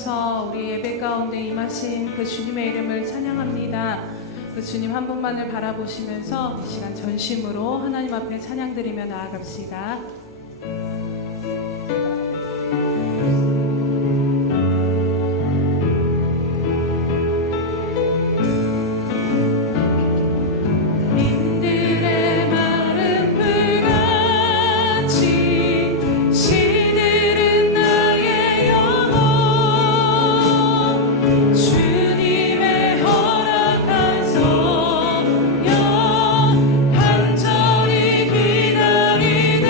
오셔서 우리 예배 가운데 임하신 그 주님의 이름을 찬양합니다. 그 주님 한 분만을 바라보시면서 이 시간 전심으로 하나님 앞에 찬양드리며 나아갑시다. 간절히 기다리네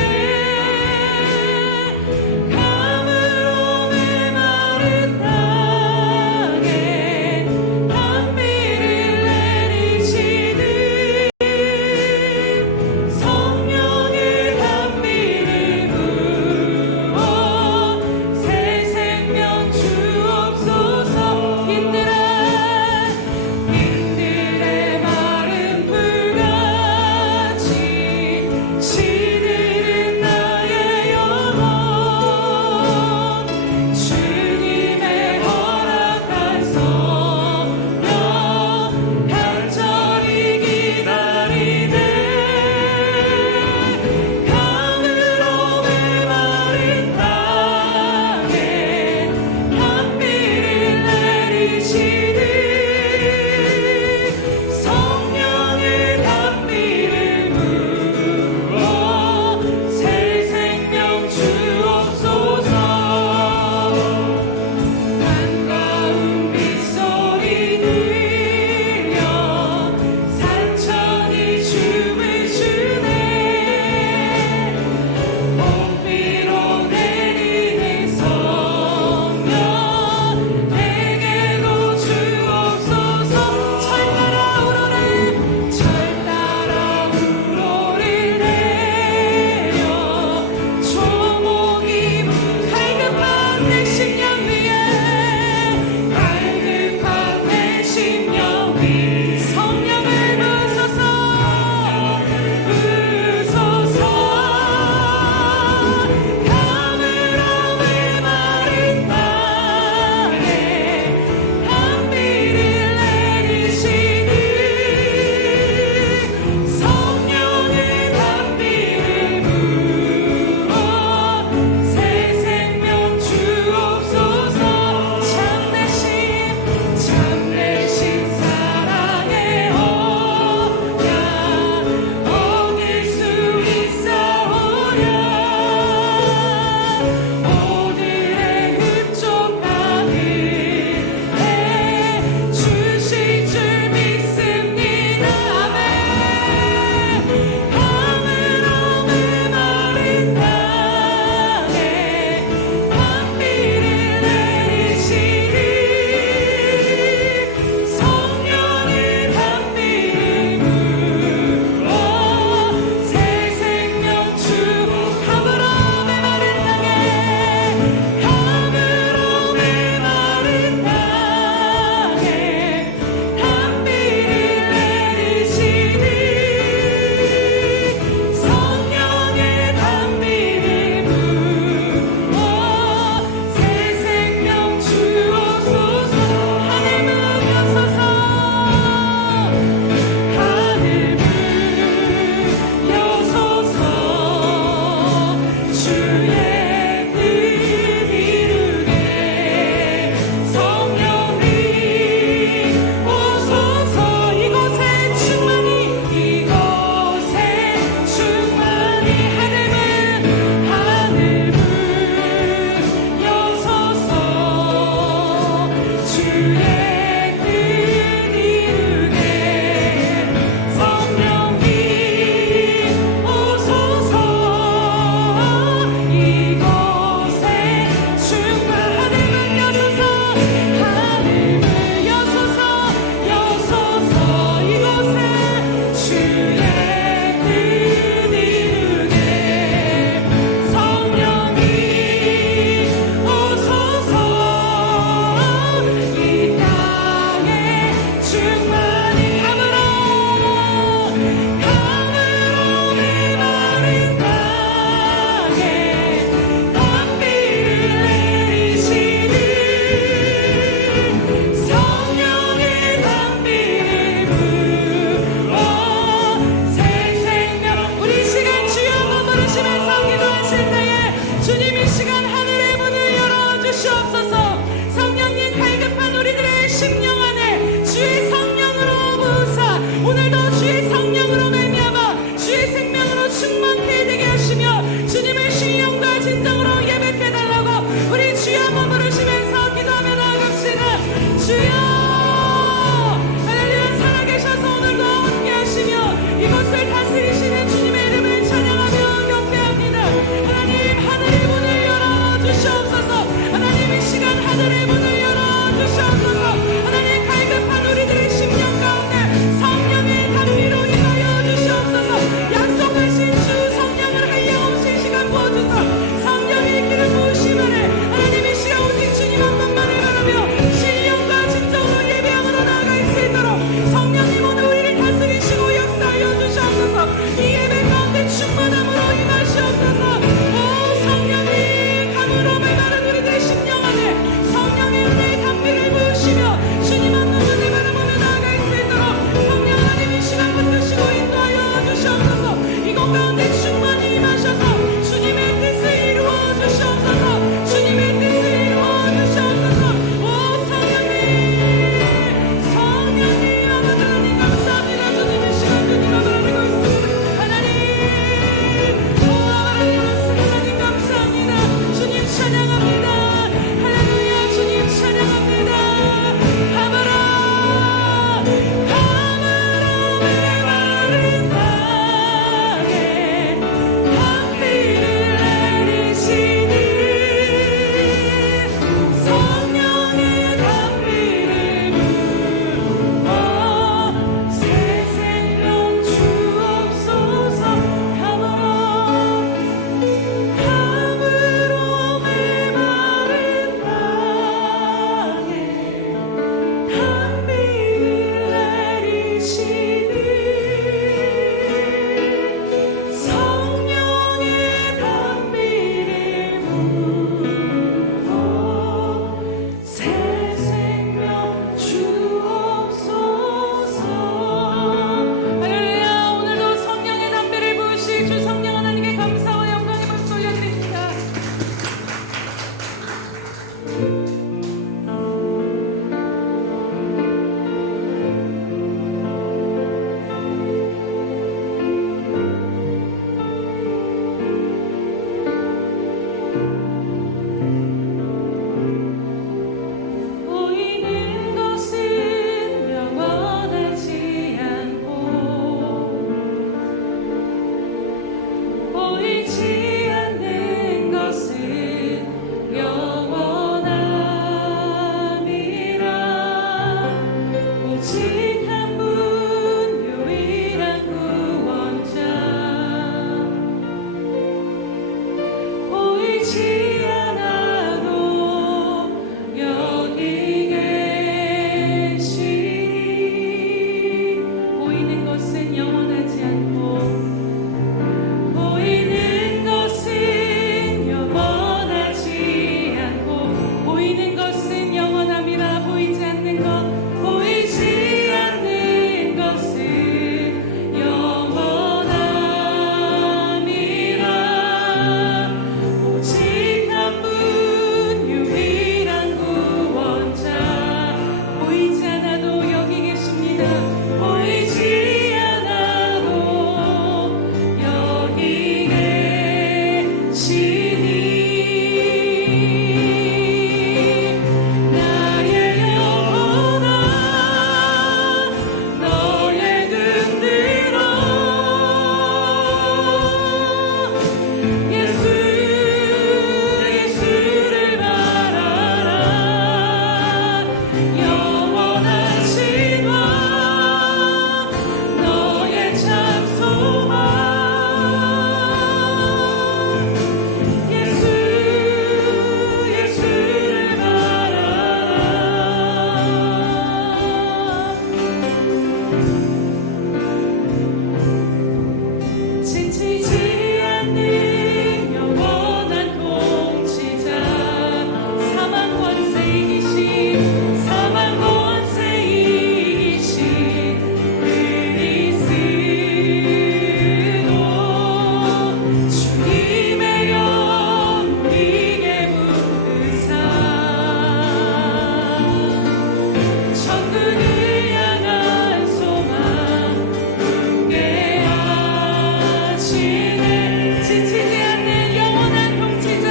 당신의 지치지 않는 영원한 통치자,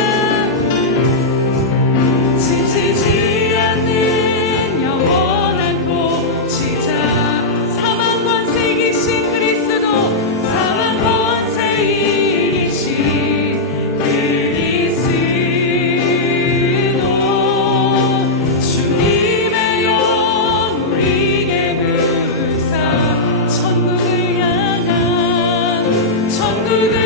지치지 않는 영원한 통치자, 사망 권세 이기신 그리스도, 사망 권세 이기신 그리스도, 주님의 영 우리에게 불사 천국을 향한 천국을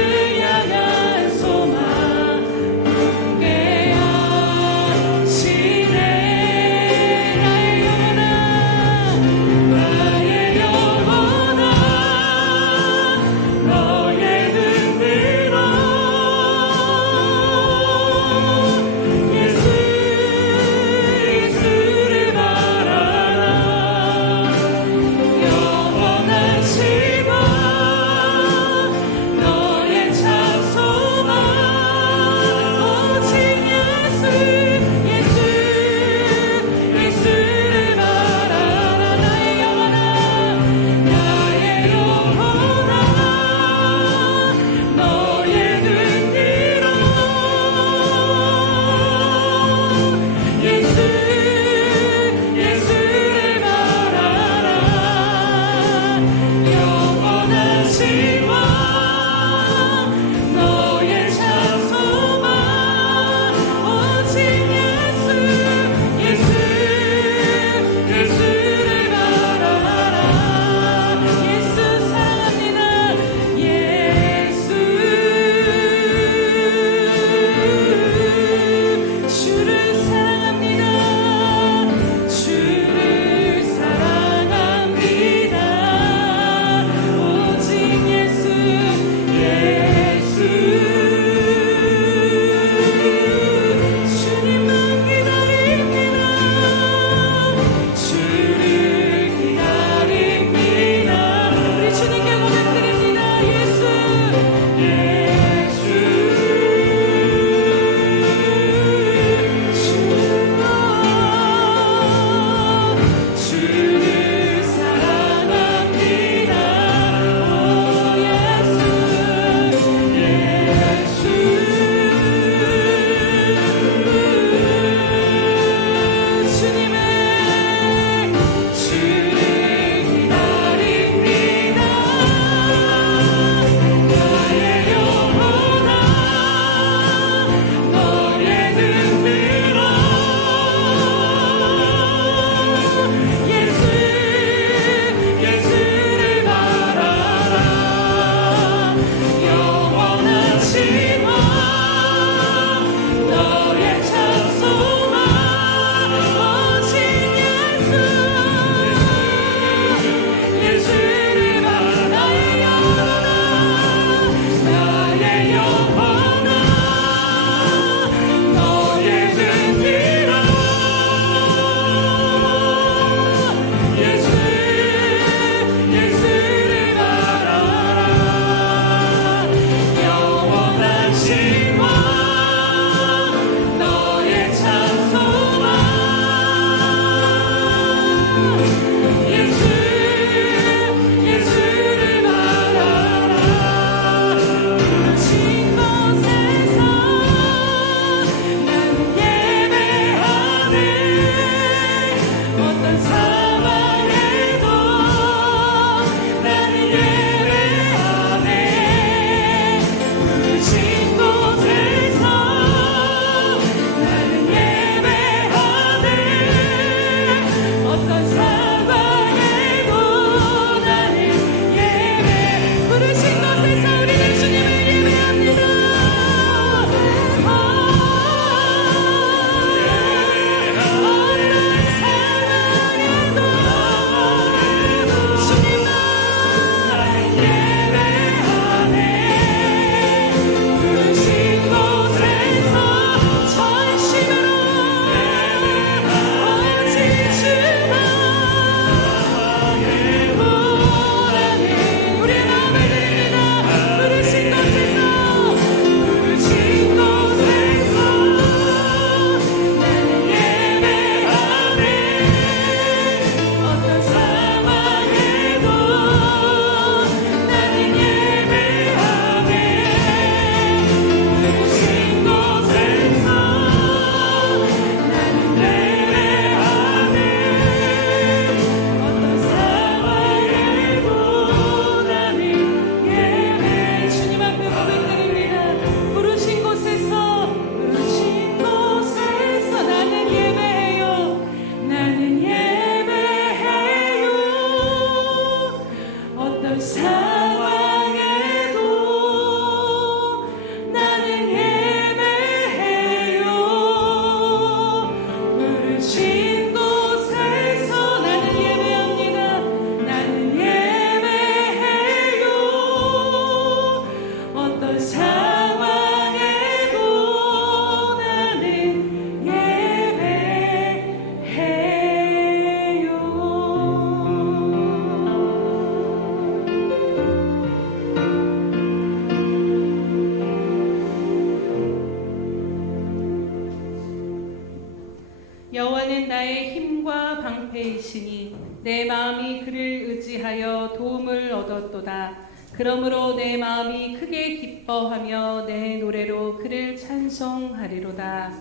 방패이시니 내 마음이 그를 의지하여 도움을 얻었도다. 그러므로 내 마음이 크게 기뻐하며 내 노래로 그를 찬송하리로다.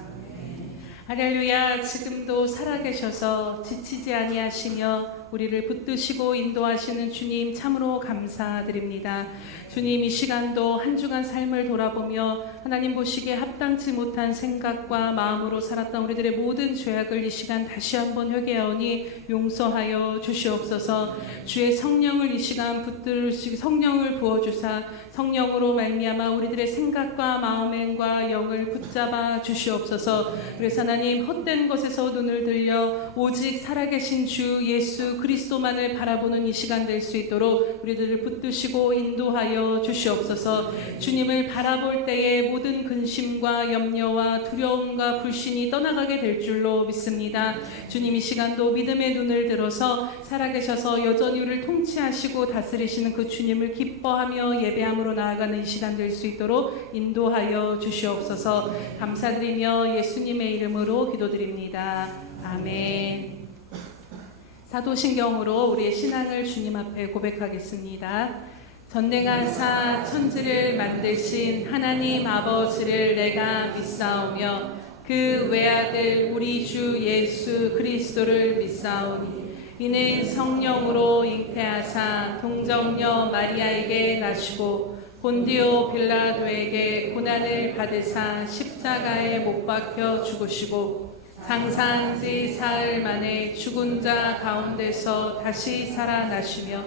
할렐루야. 지금도 살아계셔서 지치지 아니하시며 우리를 붙드시고 인도하시는 주님 참으로 감사드립니다. 주님, 이 시간도 한 주간 삶을 돌아보며 하나님 보시기에 합당치 못한 생각과 마음으로 살았던 우리들의 모든 죄악을 이 시간 다시 한번 회개하오니 용서하여 주시옵소서. 주의 성령을 이 시간 붙들으시고 성령을 부어주사 성령으로 말미암아 우리들의 생각과 마음과 영을 붙잡아 주시옵소서. 그래서 하나님, 헛된 것에서 눈을 들려 오직 살아계신 주 예수 그리스도만을 바라보는 이 시간 될 수 있도록 우리들을 붙드시고 인도하여 주시옵소서. 주님을 바라볼 때에 모든 근심과 염려와 두려움과 불신이 떠나가게 될 줄로 믿습니다. 주님, 이 시간도 믿음의 눈을 들어서 살아계셔서 여전히 우리를 통치하시고 다스리시는 그 주님을 기뻐하며 예배함으로 나아가는 이 시간 될 수 있도록 인도하여 주시옵소서. 감사드리며 예수님의 이름으로 기도드립니다. 아멘. 사도신경으로 우리의 신앙을 주님 앞에 고백하겠습니다. 전능하사 천지를 만드신 하나님 아버지를 내가 믿사오며 그 외아들 우리 주 예수 그리스도를 믿사오니 이는 성령으로 잉태하사 동정녀 마리아에게 나시고 본디오 빌라도에게 고난을 받으사 십자가에 못 박혀 죽으시고 장사한지 사흘 만에 죽은 자 가운데서 다시 살아나시며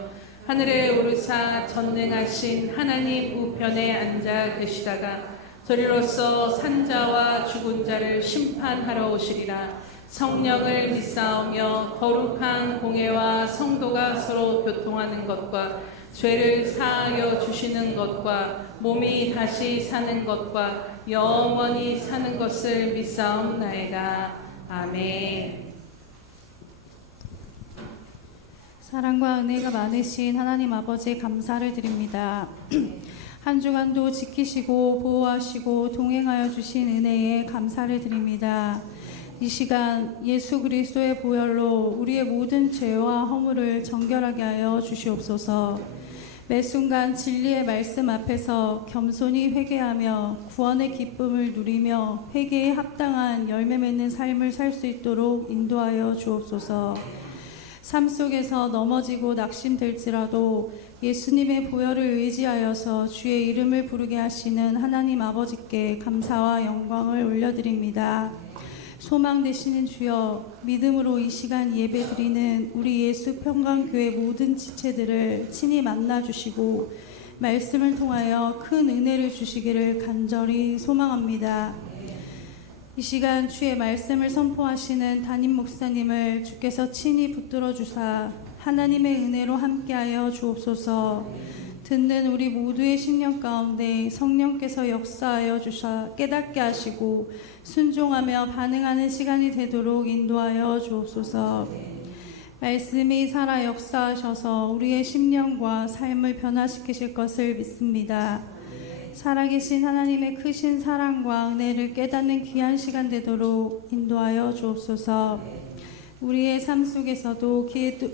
하늘에 오르사 전능하신 하나님 우편에 앉아 계시다가 저리로서 산자와 죽은 자를 심판하러 오시리라. 성령을 믿사오며 거룩한 공회와 성도가 서로 교통하는 것과 죄를 사하여 주시는 것과 몸이 다시 사는 것과 영원히 사는 것을 믿사옵나이다. 아멘. 사랑과 은혜가 많으신 하나님 아버지 감사를 드립니다. 한 주간도 지키시고 보호하시고 동행하여 주신 은혜에 감사를 드립니다. 이 시간 예수 그리스도의 보혈로 우리의 모든 죄와 허물을 정결하게 하여 주시옵소서. 매 순간 진리의 말씀 앞에서 겸손히 회개하며 구원의 기쁨을 누리며 회개에 합당한 열매 맺는 삶을 살 수 있도록 인도하여 주옵소서. 삶 속에서 넘어지고 낙심될지라도 예수님의 보혈을 의지하여서 주의 이름을 부르게 하시는 하나님 아버지께 감사와 영광을 올려드립니다. 소망 되시는 주여, 믿음으로 이 시간 예배드리는 우리 예수 평강교회 모든 지체들을 친히 만나주시고 말씀을 통하여 큰 은혜를 주시기를 간절히 소망합니다. 이 시간 주의 말씀을 선포하시는 담임 목사님을 주께서 친히 붙들어 주사 하나님의 은혜로 함께하여 주옵소서. 듣는 우리 모두의 심령 가운데 성령께서 역사하여 주사 깨닫게 하시고 순종하며 반응하는 시간이 되도록 인도하여 주옵소서. 말씀이 살아 역사하셔서 우리의 심령과 삶을 변화시키실 것을 믿습니다. 살아계신 하나님의 크신 사랑과 은혜를 깨닫는 귀한 시간 되도록 인도하여 주옵소서. 우리의 삶 속에서도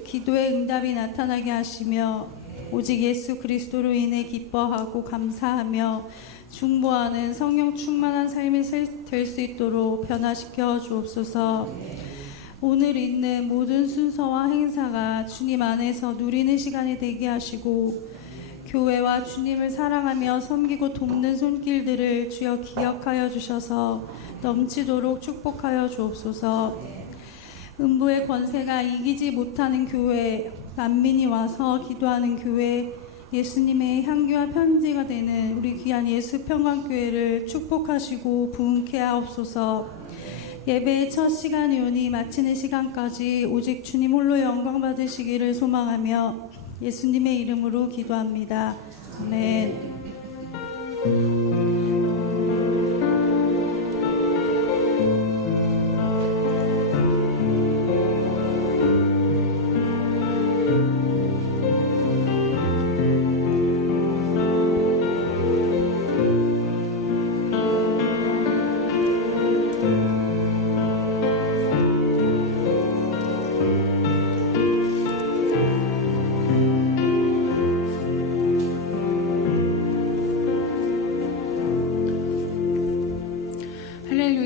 기도의 응답이 나타나게 하시며 오직 예수 그리스도로 인해 기뻐하고 감사하며 중보하는 성령 충만한 삶이 될 수 있도록 변화시켜 주옵소서. 오늘 있는 모든 순서와 행사가 주님 안에서 누리는 시간이 되게 하시고 교회와 주님을 사랑하며 섬기고 돕는 손길들을 주여 기억하여 주셔서 넘치도록 축복하여 주옵소서. 음부의 권세가 이기지 못하는 교회, 만민이 와서 기도하는 교회, 예수님의 향기와 편지가 되는 우리 귀한 예수 평강교회를 축복하시고 부흥케 하옵소서. 예배의 첫 시간이 오니 마치는 시간까지 오직 주님 홀로 영광 받으시기를 소망하며 예수님의 이름으로 기도합니다. 아멘.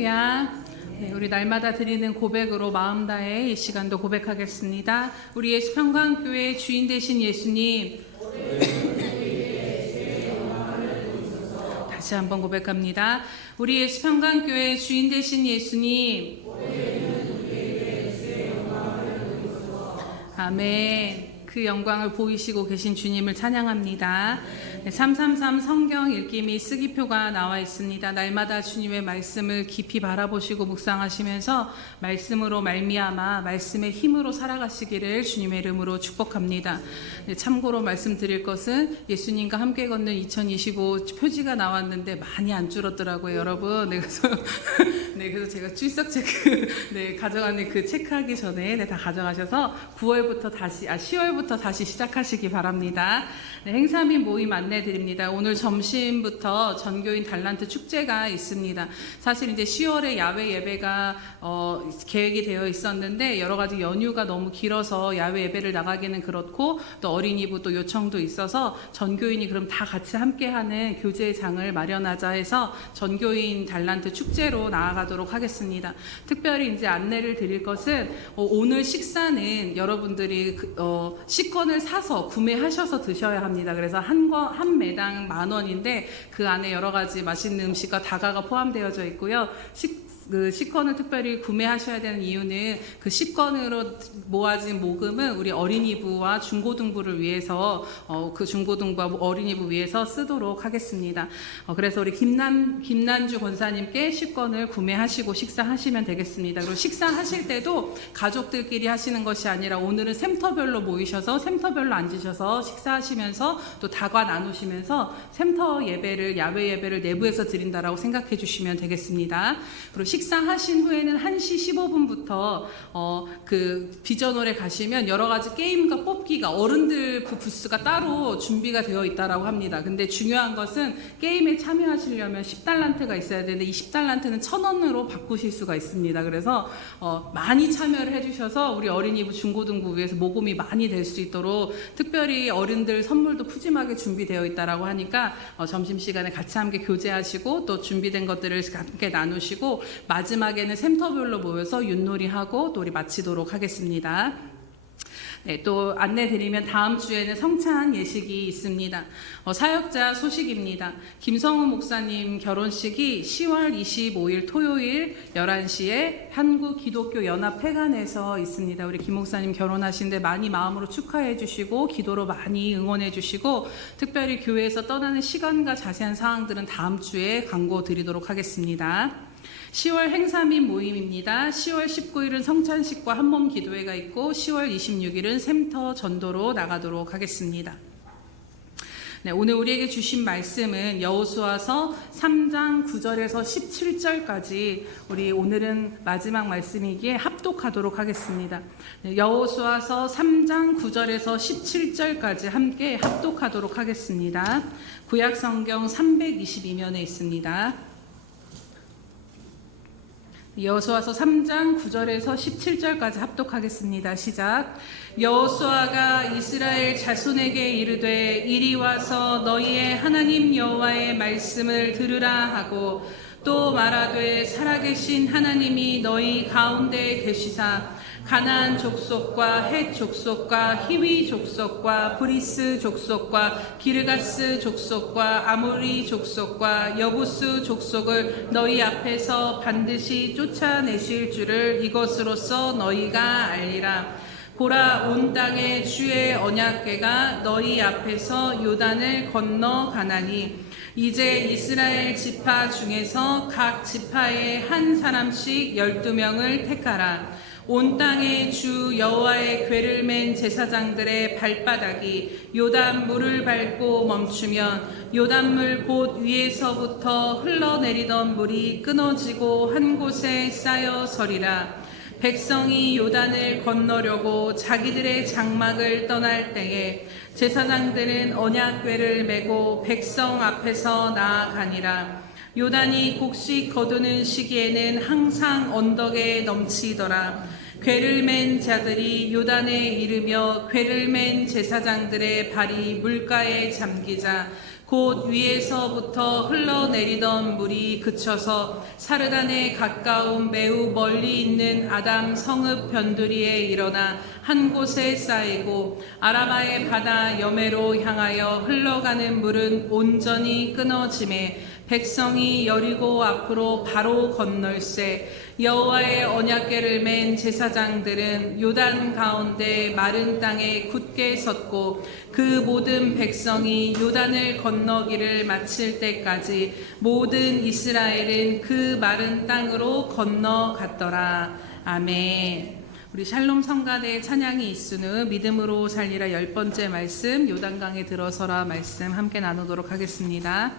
할렐루야. 네, 우리 날마다 드리는 고백으로 마음 다해 이 시간도 고백하겠습니다. 우리 예수평강교회 주인 되신 예수님, 다시 한번 고백합니다. 우리 예수평강교회 주인 되신 예수님, 아멘. 그 영광을 보이시고 계신 주님을 찬양합니다. 333 성경 읽기 및 쓰기표가 나와 있습니다. 날마다 주님의 말씀을 깊이 바라보시고 묵상하시면서 말씀으로 말미암아 말씀의 힘으로 살아가시기를 주님의 이름으로 축복합니다. 참고로 말씀드릴 것은 예수님과 함께 걷는 2025 표지가 나왔는데 많이 안 줄었더라고요, 여러분. 그래서 제가 출석 체크 가져가는 그 체크하기 전에 다 가져가셔서 10월부터 다시 시작하시기 바랍니다. 행사 및 모임 안내드립니다. 오늘 점심부터 전교인 달란트 축제가 있습니다. 사실 이제 10월에 야외 예배가 계획이 되어 있었는데 여러 가지 연휴가 너무 길어서 야외 예배를 나가기는 그렇고 또 어린이부 또 요청도 있어서 전교인이 그럼 다 같이 함께하는 교제장을 마련하자 해서 전교인 달란트 축제로 나아가도록 하겠습니다. 특별히 이제 안내를 드릴 것은 오늘 식사는 여러분들이 식권을 사서 구매하셔서 드셔야 합니다. 그래서 한 매당 10,000원인데 그 안에 여러 가지 맛있는 음식과 다가가 포함되어져 있고요. 그 식권을 특별히 구매하셔야 되는 이유는 그 식권으로 모아진 모금은 우리 어린이부와 중고등부를 위해서 그 중고등부와 어린이부 위해서 쓰도록 하겠습니다. 그래서 우리 김난주 권사님께 식권을 구매하시고 식사하시면 되겠습니다. 그리고 식사하실 때도 가족들끼리 하시는 것이 아니라 오늘은 샘터별로 모이셔서 샘터별로 앉으셔서 식사하시면서 또 다과 나누시면서 샘터 예배를 야외 예배를 내부에서 드린다라고 생각해 주시면 되겠습니다. 그리고 식사하신 후에는 1시 15분부터 그 비전홀에 가시면 여러 가지 게임과 뽑기가 어른들 그 부스가 따로 준비가 되어 있다라고 합니다. 근데 중요한 것은 게임에 참여하시려면 10달란트가 있어야 되는데 이 10달란트는 1,000원으로 바꾸실 수가 있습니다. 그래서 많이 참여를 해주셔서 우리 어린이부 중고등부 위해서 모금이 많이 될 수 있도록 특별히 어른들 선물도 푸짐하게 준비되어 있다라고 하니까 점심시간에 같이 함께 교제하시고 또 준비된 것들을 함께 나누시고 마지막에는 샘터별로 모여서 윷놀이하고 또 우리 마치도록 하겠습니다. 네, 또 안내드리면 다음 주에는 성찬 예식이 있습니다. 사역자 소식입니다. 김성우 목사님 결혼식이 10월 25일 토요일 11시에 한국기독교연합회관에서 있습니다. 우리 김 목사님 결혼하신데 많이 마음으로 축하해 주시고 기도로 많이 응원해 주시고 특별히 교회에서 떠나는 시간과 자세한 사항들은 다음 주에 광고 드리도록 하겠습니다. 10월 행사 및 모임입니다. 10월 19일은 성찬식과 한몸 기도회가 있고 10월 26일은 샘터 전도로 나가도록 하겠습니다. 네, 오늘 우리에게 주신 말씀은 여호수아서 3장 9절에서 17절까지 우리 오늘은 마지막 말씀이기에 합독하도록 하겠습니다. 네, 여호수아서 3장 9절에서 17절까지 함께 합독하도록 하겠습니다. 구약성경 322면에 있습니다. 여호수아서 3장 9절에서 17절까지 합독하겠습니다. 시작. 여호수아가 이스라엘 자손에게 이르되 이리 와서 너희의 하나님 여호와의 말씀을 들으라 하고 또 말하되 살아계신 하나님이 너희 가운데 계시사 가나안 족속과 헷 족속과 히위 족속과 브리스 족속과 기르가스 족속과 아모리 족속과 여부스 족속을 너희 앞에서 반드시 쫓아내실 줄을 이것으로써 너희가 알리라. 보라, 온 땅에 주의 언약궤가 너희 앞에서 요단을 건너 가나니 이제 이스라엘 지파 중에서 각 지파에 한 사람씩 12명을 택하라. 온 땅에 주 여호와의 궤를 맨 제사장들의 발바닥이 요단 물을 밟고 멈추면 요단물 곧 위에서부터 흘러내리던 물이 끊어지고 한 곳에 쌓여 서리라. 백성이 요단을 건너려고 자기들의 장막을 떠날 때에 제사장들은 언약궤를 메고 백성 앞에서 나아가니라. 요단이 곡식 거두는 시기에는 항상 언덕에 넘치더라. 궤를 맨 자들이 요단에 이르며 궤를 맨 제사장들의 발이 물가에 잠기자 곧 위에서부터 흘러내리던 물이 그쳐서 사르단에 가까운 매우 멀리 있는 아담 성읍 변두리에 일어나 한 곳에 쌓이고 아라바의 바다 여매로 향하여 흘러가는 물은 온전히 끊어짐에 백성이 여리고 앞으로 바로 건널세 여호와의 언약궤를 맨 제사장들은 요단 가운데 마른 땅에 굳게 섰고 그 모든 백성이 요단을 건너기를 마칠 때까지 모든 이스라엘은 그 마른 땅으로 건너갔더라. 아멘. 우리 샬롬 성가대 찬양이 있으는 믿음으로 살리라 10번째 말씀 요단강에 들어서라 말씀 함께 나누도록 하겠습니다.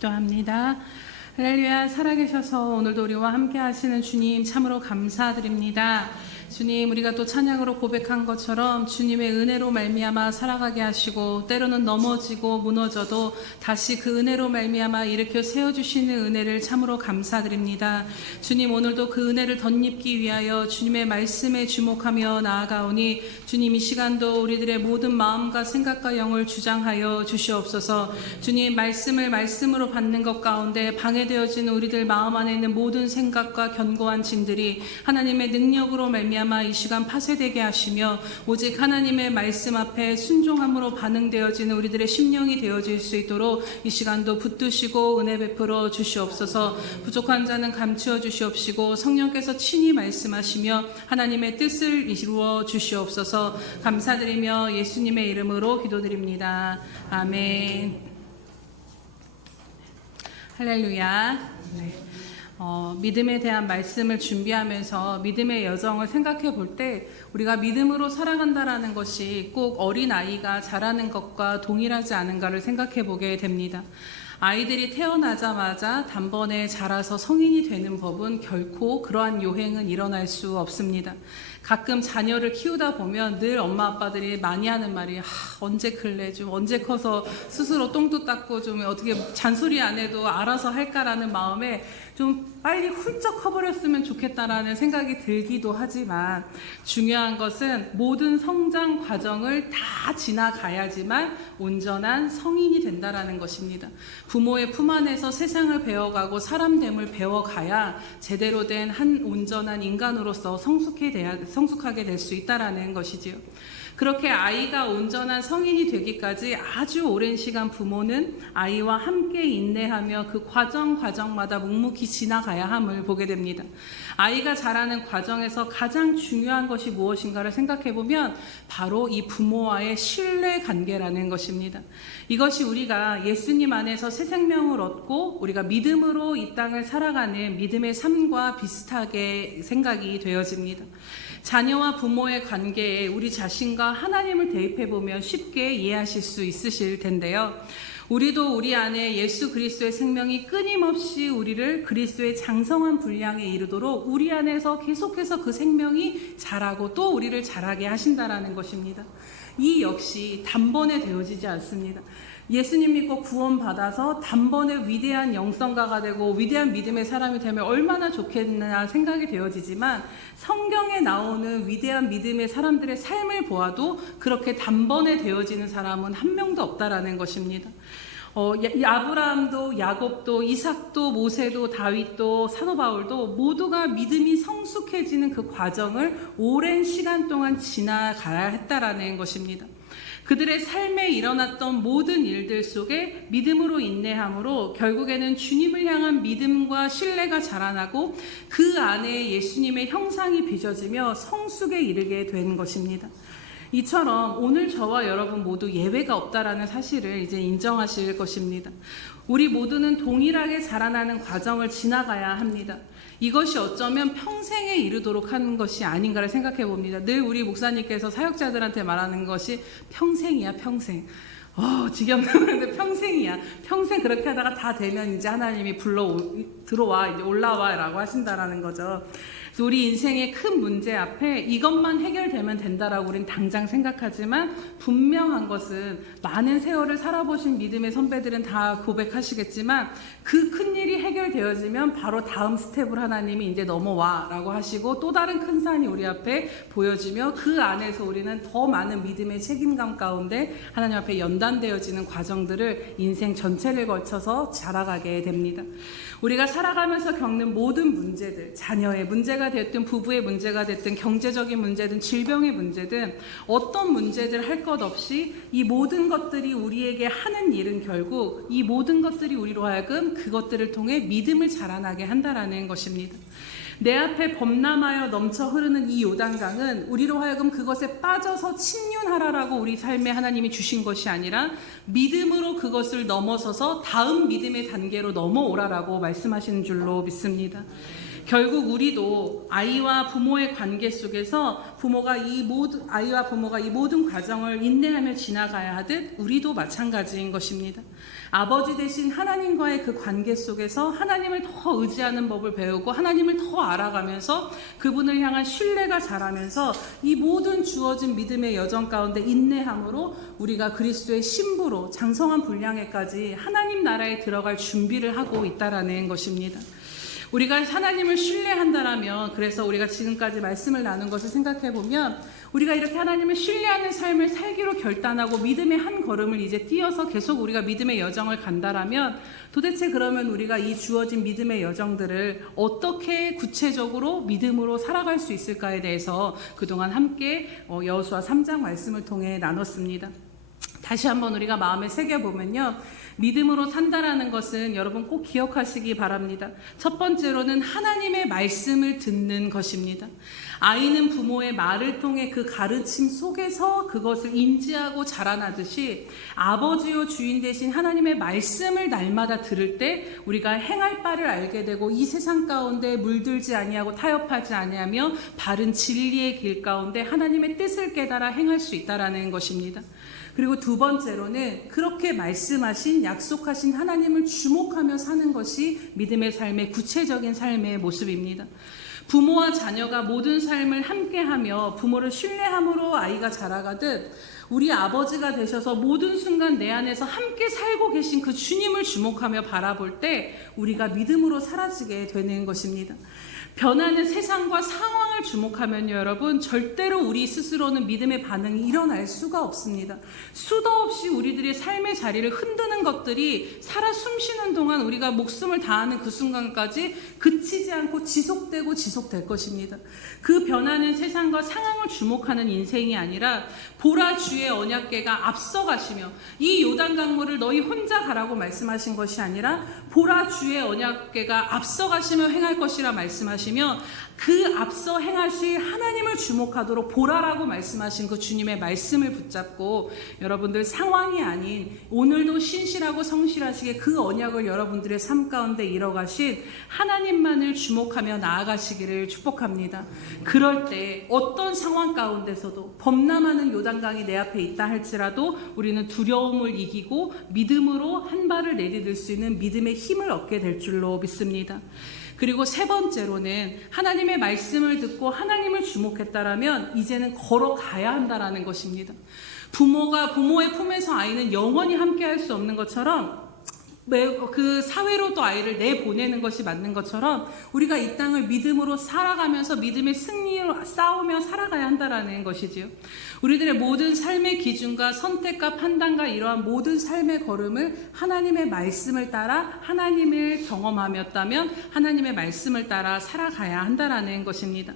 기도합니다. 할렐루야. 살아계셔서 오늘도 우리와 함께 하시는 주님 참으로 감사드립니다. 주님, 우리가 또 찬양으로 고백한 것처럼 주님의 은혜로 말미암아 살아가게 하시고 때로는 넘어지고 무너져도 다시 그 은혜로 말미암아 일으켜 세워주시는 은혜를 참으로 감사드립니다. 주님, 오늘도 그 은혜를 덧입기 위하여 주님의 말씀에 주목하며 나아가오니 주님, 이 시간도 우리들의 모든 마음과 생각과 영을 주장하여 주시옵소서. 주님, 말씀을 말씀으로 받는 것 가운데 방해되어지는 우리들 마음 안에 있는 모든 생각과 견고한 진들이 하나님의 능력으로 말미암아 이 시간 파쇄되게 하시며 오직 하나님의 말씀 앞에 순종함으로 반응되어지는 우리들의 심령이 되어질 수 있도록 이 시간도 붙드시고 은혜 베풀어 주시옵소서. 부족한 자는 감추어 주시옵시고 성령께서 친히 말씀하시며 하나님의 뜻을 이루어 주시옵소서. 감사드리며 예수님의 이름으로 기도드립니다. 아멘. 할렐루야. 네. 믿음에 대한 말씀을 준비하면서 믿음의 여정을 생각해 볼 때 우리가 믿음으로 살아간다라는 것이 꼭 어린아이가 자라는 것과 동일하지 않은가를 생각해 보게 됩니다. 아이들이 태어나자마자 단번에 자라서 성인이 되는 법은 결코 그러한 요행은 일어날 수 없습니다. 가끔 자녀를 키우다 보면 늘 엄마 아빠들이 많이 하는 말이 언제 클래, 좀 언제 커서 스스로 똥도 닦고 좀 어떻게 잔소리 안 해도 알아서 할까라는 마음에 좀 빨리 훌쩍 커버렸으면 좋겠다라는 생각이 들기도 하지만 중요한 것은 모든 성장 과정을 다 지나가야지만 온전한 성인이 된다라는 것입니다. 부모의 품 안에서 세상을 배워가고 사람됨을 배워가야 제대로 된 한 온전한 인간으로서 성숙하게 될 수 있다라는 것이지요. 그렇게 아이가 온전한 성인이 되기까지 아주 오랜 시간 부모는 아이와 함께 인내하며 그 과정마다 묵묵히 지나가야 함을 보게 됩니다. 아이가 자라는 과정에서 가장 중요한 것이 무엇인가를 생각해 보면 바로 이 부모와의 신뢰 관계라는 것입니다. 이것이 우리가 예수님 안에서 새 생명을 얻고 우리가 믿음으로 이 땅을 살아가는 믿음의 삶과 비슷하게 생각이 되어집니다. 자녀와 부모의 관계에 우리 자신과 하나님을 대입해보면 쉽게 이해하실 수 있으실 텐데요. 우리도 우리 안에 예수 그리스도의 생명이 끊임없이 우리를 그리스도의 장성한 분량에 이르도록 우리 안에서 계속해서 그 생명이 자라고 또 우리를 자라게 하신다라는 것입니다. 이 역시 단번에 되어지지 않습니다. 예수님 믿고 구원받아서 단번에 위대한 영성가가 되고 위대한 믿음의 사람이 되면 얼마나 좋겠나 생각이 되어지지만 성경에 나오는 위대한 믿음의 사람들의 삶을 보아도 그렇게 단번에 되어지는 사람은 한 명도 없다라는 것입니다. 아브라함도 야곱도 이삭도 모세도 다윗도 사도 바울도 모두가 믿음이 성숙해지는 그 과정을 오랜 시간 동안 지나가야 했다라는 것입니다. 그들의 삶에 일어났던 모든 일들 속에 믿음으로 인내함으로 결국에는 주님을 향한 믿음과 신뢰가 자라나고 그 안에 예수님의 형상이 빚어지며 성숙에 이르게 된 것입니다. 이처럼 오늘 저와 여러분 모두 예외가 없다라는 사실을 이제 인정하실 것입니다. 우리 모두는 동일하게 자라나는 과정을 지나가야 합니다. 이것이 어쩌면 평생에 이르도록 하는 것이 아닌가를 생각해 봅니다. 늘 우리 목사님께서 사역자들한테 말하는 것이 평생이야, 평생. 지겹는데 평생이야. 평생 그렇게 하다가 다 되면 이제 하나님이 들어와, 이제 올라와 라고 하신다라는 거죠. 그래서 우리 인생의 큰 문제 앞에 이것만 해결되면 된다라고 우린 당장 생각하지만 분명한 것은 많은 세월을 살아보신 믿음의 선배들은 다 고백하시겠지만 그 큰일이 해결되어지면 바로 다음 스텝을 하나님이 이제 넘어와 라고 하시고 또 다른 큰 산이 우리 앞에 보여지며 그 안에서 우리는 더 많은 믿음의 책임감 가운데 하나님 앞에 연단되어지는 과정들을 인생 전체를 거쳐서 자라가게 됩니다. 우리가 살아가면서 겪는 모든 문제들, 자녀의 문제가 됐든 부부의 문제가 됐든 경제적인 문제든 질병의 문제든 어떤 문제들 할 것 없이 이 모든 것들이 우리에게 하는 일은 결국 이 모든 것들이 우리로 하여금 그것들을 통해 믿음을 자라나게 한다라는 것입니다. 내 앞에 범람하여 넘쳐 흐르는 이 요단강은 우리로 하여금 그것에 빠져서 침륜하라라고 우리 삶에 하나님이 주신 것이 아니라 믿음으로 그것을 넘어서서 다음 믿음의 단계로 넘어오라라고 말씀하시는 줄로 믿습니다. 결국 우리도 아이와 부모의 관계 속에서 아이와 부모가 이 모든 과정을 인내하며 지나가야 하듯 우리도 마찬가지인 것입니다. 아버지 되신 하나님과의 그 관계 속에서 하나님을 더 의지하는 법을 배우고 하나님을 더 알아가면서 그분을 향한 신뢰가 자라면서 이 모든 주어진 믿음의 여정 가운데 인내함으로 우리가 그리스도의 신부로 장성한 분량에까지 하나님 나라에 들어갈 준비를 하고 있다라는 것입니다. 우리가 하나님을 신뢰한다라면, 그래서 우리가 지금까지 말씀을 나눈 것을 생각해 보면 우리가 이렇게 하나님을 신뢰하는 삶을 살기로 결단하고 믿음의 한 걸음을 이제 띄어서 계속 우리가 믿음의 여정을 간다라면, 도대체 그러면 우리가 이 주어진 믿음의 여정들을 어떻게 구체적으로 믿음으로 살아갈 수 있을까에 대해서 그동안 함께 여호수아 3장 말씀을 통해 나눴습니다. 다시 한번 우리가 마음에 새겨보면요, 믿음으로 산다라는 것은 여러분 꼭 기억하시기 바랍니다. 첫 번째로는 하나님의 말씀을 듣는 것입니다. 아이는 부모의 말을 통해 그 가르침 속에서 그것을 인지하고 자라나듯이 아버지요 주인 되신 하나님의 말씀을 날마다 들을 때 우리가 행할 바를 알게 되고 이 세상 가운데 물들지 아니하고 타협하지 아니하며 바른 진리의 길 가운데 하나님의 뜻을 깨달아 행할 수 있다라는 것입니다. 그리고 두 번째로는 그렇게 말씀하신 약속하신 하나님을 주목하며 사는 것이 믿음의 삶의 구체적인 삶의 모습입니다. 부모와 자녀가 모든 삶을 함께하며 부모를 신뢰함으로 아이가 자라가듯 우리 아버지가 되셔서 모든 순간 내 안에서 함께 살고 계신 그 주님을 주목하며 바라볼 때 우리가 믿음으로 사라지게 되는 것입니다. 변하는 세상과 상황을 주목하면요, 여러분, 절대로 우리 스스로는 믿음의 반응이 일어날 수가 없습니다. 수도 없이 우리들의 삶의 자리를 흔드는 것들이 살아 숨쉬는 동안 우리가 목숨을 다하는 그 순간까지 그치지 않고 지속되고 지속될 것입니다. 그 변하는 세상과 상황을 주목하는 인생이 아니라 보라 주의 언약궤가 앞서가시며, 이 요단 강물을 너희 혼자 가라고 말씀하신 것이 아니라 보라 주의 언약궤가 앞서가시며 행할 것이라 말씀하시며, 그 앞서 행하실 하나님을 주목하도록 보라라고 말씀하신 그 주님의 말씀을 붙잡고 여러분들 상황이 아닌 오늘도 신실하고 성실하시게 그 언약을 여러분들의 삶 가운데 이뤄가신 하나님만을 주목하며 나아가시기를 축복합니다. 그럴 때 어떤 상황 가운데서도 범람하는 요단강이 내 앞에 있다 할지라도 우리는 두려움을 이기고 믿음으로 한 발을 내디딜 수 있는 믿음의 힘을 얻게 될 줄로 믿습니다. 그리고 세 번째로는 하나님의 말씀을 듣고 하나님을 주목했다라면 이제는 걸어가야 한다라는 것입니다. 부모가 부모의 품에서 아이는 영원히 함께할 수 없는 것처럼 그 사회로 또 아이를 내보내는 것이 맞는 것처럼 우리가 이 땅을 믿음으로 살아가면서 믿음의 승리로 싸우며 살아가야 한다라는 것이지요. 우리들의 모든 삶의 기준과 선택과 판단과 이러한 모든 삶의 걸음을 하나님의 말씀을 따라 하나님을 경험하였다면 하나님의 말씀을 따라 살아가야 한다라는 것입니다.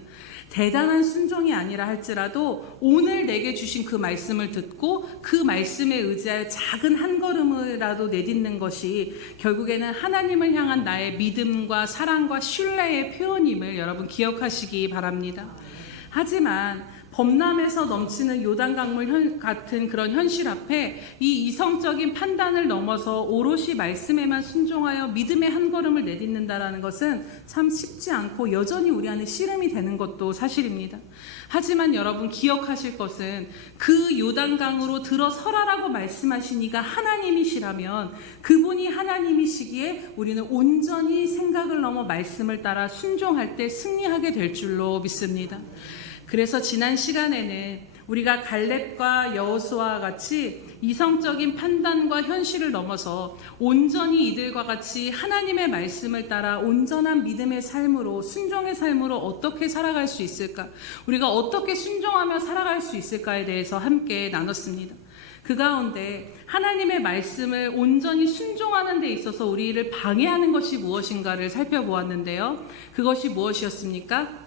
대단한 순종이 아니라 할지라도 오늘 내게 주신 그 말씀을 듣고 그 말씀에 의지하여 작은 한 걸음이라도 내딛는 것이 결국에는 하나님을 향한 나의 믿음과 사랑과 신뢰의 표현임을 여러분 기억하시기 바랍니다. 하지만 범람에서 넘치는 요단강물 같은 그런 현실 앞에 이 이성적인 판단을 넘어서 오롯이 말씀에만 순종하여 믿음의 한 걸음을 내딛는다라는 것은 참 쉽지 않고 여전히 우리 안에 씨름이 되는 것도 사실입니다. 하지만 여러분 기억하실 것은 그 요단강으로 들어서라라고 말씀하신 이가 하나님이시라면 그분이 하나님이시기에 우리는 온전히 생각을 넘어 말씀을 따라 순종할 때 승리하게 될 줄로 믿습니다. 그래서 지난 시간에는 우리가 갈렙과 여호수아와 같이 이성적인 판단과 현실을 넘어서 온전히 이들과 같이 하나님의 말씀을 따라 온전한 믿음의 삶으로 순종의 삶으로 어떻게 살아갈 수 있을까, 우리가 어떻게 순종하며 살아갈 수 있을까에 대해서 함께 나눴습니다. 그 가운데 하나님의 말씀을 온전히 순종하는 데 있어서 우리를 방해하는 것이 무엇인가를 살펴보았는데요. 그것이 무엇이었습니까?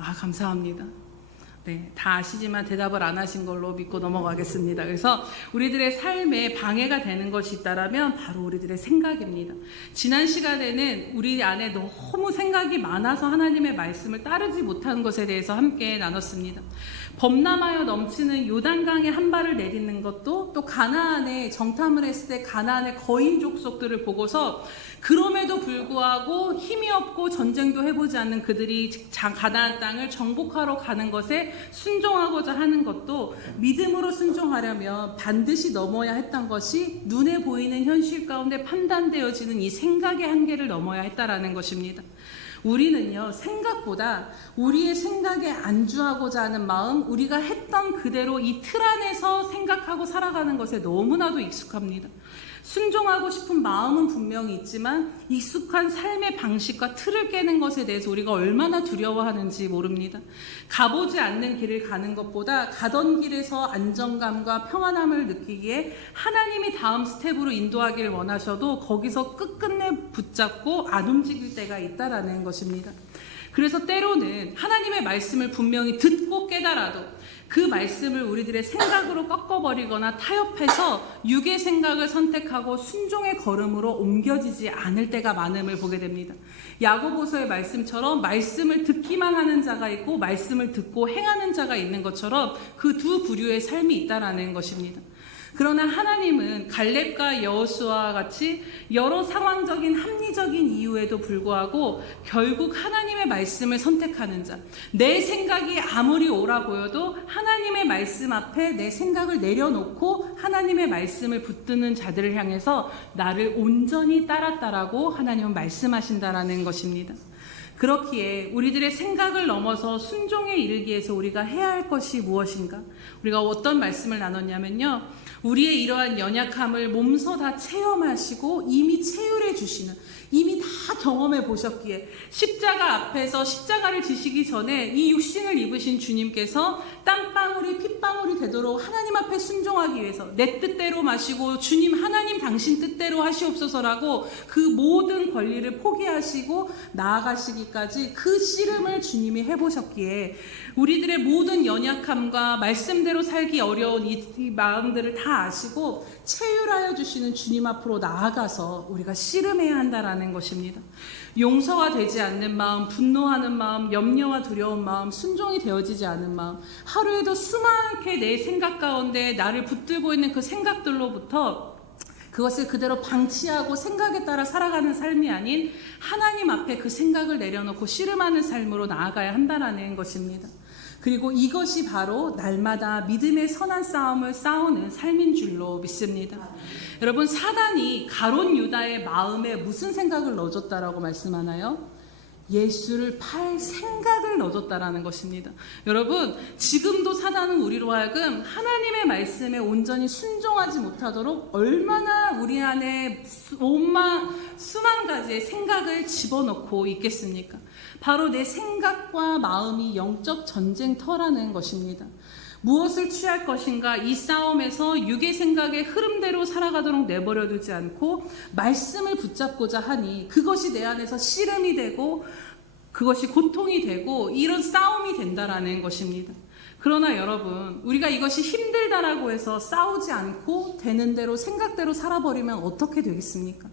감사합니다. 네, 다 아시지만 대답을 안 하신 걸로 믿고 넘어가겠습니다. 그래서 우리들의 삶에 방해가 되는 것이 있다라면 바로 우리들의 생각입니다. 지난 시간에는 우리 안에 너무 생각이 많아서 하나님의 말씀을 따르지 못하는 것에 대해서 함께 나눴습니다. 범람하여 넘치는 요단강에 한 발을 내딛는 것도, 또 가나안에 정탐을 했을 때 가나안의 거인 족속들을 보고서 그럼에도 불구하고 힘이 없고 전쟁도 해보지 않는 그들이 가나안 땅을 정복하러 가는 것에 순종하고자 하는 것도, 믿음으로 순종하려면 반드시 넘어야 했던 것이 눈에 보이는 현실 가운데 판단되어지는 이 생각의 한계를 넘어야 했다라는 것입니다. 우리는요, 생각보다 우리의 생각에 안주하고자 하는 마음, 우리가 했던 그대로 이 틀 안에서 생각하고 살아가는 것에 너무나도 익숙합니다. 순종하고 싶은 마음은 분명히 있지만 익숙한 삶의 방식과 틀을 깨는 것에 대해서 우리가 얼마나 두려워하는지 모릅니다. 가보지 않는 길을 가는 것보다 가던 길에서 안정감과 평안함을 느끼기에 하나님이 다음 스텝으로 인도하기를 원하셔도 거기서 끝끝내 붙잡고 안 움직일 때가 있다라는 것입니다. 그래서 때로는 하나님의 말씀을 분명히 듣고 깨달아도 그 말씀을 우리들의 생각으로 꺾어버리거나 타협해서 육의 생각을 선택하고 순종의 걸음으로 옮겨지지 않을 때가 많음을 보게 됩니다. 야고보서의 말씀처럼 말씀을 듣기만 하는 자가 있고 말씀을 듣고 행하는 자가 있는 것처럼 그 두 부류의 삶이 있다라는 것입니다. 그러나 하나님은 갈렙과 여호수아와 같이 여러 상황적인 합리적인 이유에도 불구하고 결국 하나님의 말씀을 선택하는 자, 내 생각이 아무리 옳아 보여도 하나님의 말씀 앞에 내 생각을 내려놓고 하나님의 말씀을 붙드는 자들을 향해서 나를 온전히 따랐다라고 하나님은 말씀하신다라는 것입니다. 그렇기에 우리들의 생각을 넘어서 순종에 이르기 위해서 우리가 해야 할 것이 무엇인가? 우리가 어떤 말씀을 나눴냐면요, 우리의 이러한 연약함을 몸소 다 체험하시고 이미 체휼해 주시는, 이미 다 경험해 보셨기에 십자가 앞에서 십자가를 지시기 전에 이 육신을 입으신 주님께서 땀방울이 핏방울이 되도록 하나님 앞에 순종하기 위해서 내 뜻대로 마시고 주님 하나님 당신 뜻대로 하시옵소서라고 그 모든 권리를 포기하시고 나아가시기까지 그 씨름을 주님이 해보셨기에 우리들의 모든 연약함과 말씀대로 살기 어려운 이 마음들을 다 아시고 체휼하여 주시는 주님 앞으로 나아가서 우리가 씨름해야 한다라는 것입니다. 용서가 되지 않는 마음, 분노하는 마음, 염려와 두려운 마음, 순종이 되어지지 않은 마음, 하루에도 수많게 내 생각 가운데 나를 붙들고 있는 그 생각들로부터 그것을 그대로 방치하고 생각에 따라 살아가는 삶이 아닌 하나님 앞에 그 생각을 내려놓고 씨름하는 삶으로 나아가야 한다는 것입니다. 그리고 이것이 바로 날마다 믿음의 선한 싸움을 싸우는 삶인 줄로 믿습니다. 여러분, 사단이 가룟 유다의 마음에 무슨 생각을 넣어줬다라고 말씀하나요? 예수를 팔 생각을 넣어줬다라는 것입니다. 여러분, 지금도 사단은 우리로 하여금 하나님의 말씀에 온전히 순종하지 못하도록 얼마나 우리 안에 수만 가지의 생각을 집어넣고 있겠습니까? 바로 내 생각과 마음이 영적 전쟁터라는 것입니다. 무엇을 취할 것인가, 이 싸움에서 육의 생각의 흐름대로 살아가도록 내버려두지 않고 말씀을 붙잡고자 하니 그것이 내 안에서 씨름이 되고 그것이 고통이 되고 이런 싸움이 된다라는 것입니다. 그러나 여러분, 우리가 이것이 힘들다라고 해서 싸우지 않고 되는 대로 생각대로 살아버리면 어떻게 되겠습니까?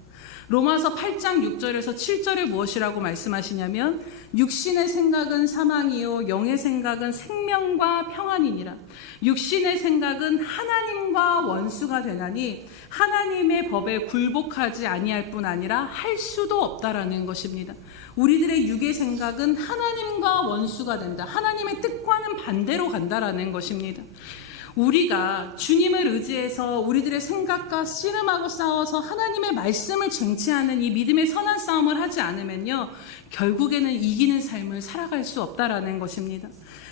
로마서 8장 6절에서 7절에 무엇이라고 말씀하시냐면, 육신의 생각은 사망이요 영의 생각은 생명과 평안이니라. 육신의 생각은 하나님과 원수가 되나니 하나님의 법에 굴복하지 아니할 뿐 아니라 할 수도 없다라는 것입니다. 우리들의 육의 생각은 하나님과 원수가 된다. 하나님의 뜻과는 반대로 간다라는 것입니다. 우리가 주님을 의지해서 우리들의 생각과 씨름하고 싸워서 하나님의 말씀을 쟁취하는 이 믿음의 선한 싸움을 하지 않으면요, 결국에는 이기는 삶을 살아갈 수 없다라는 것입니다.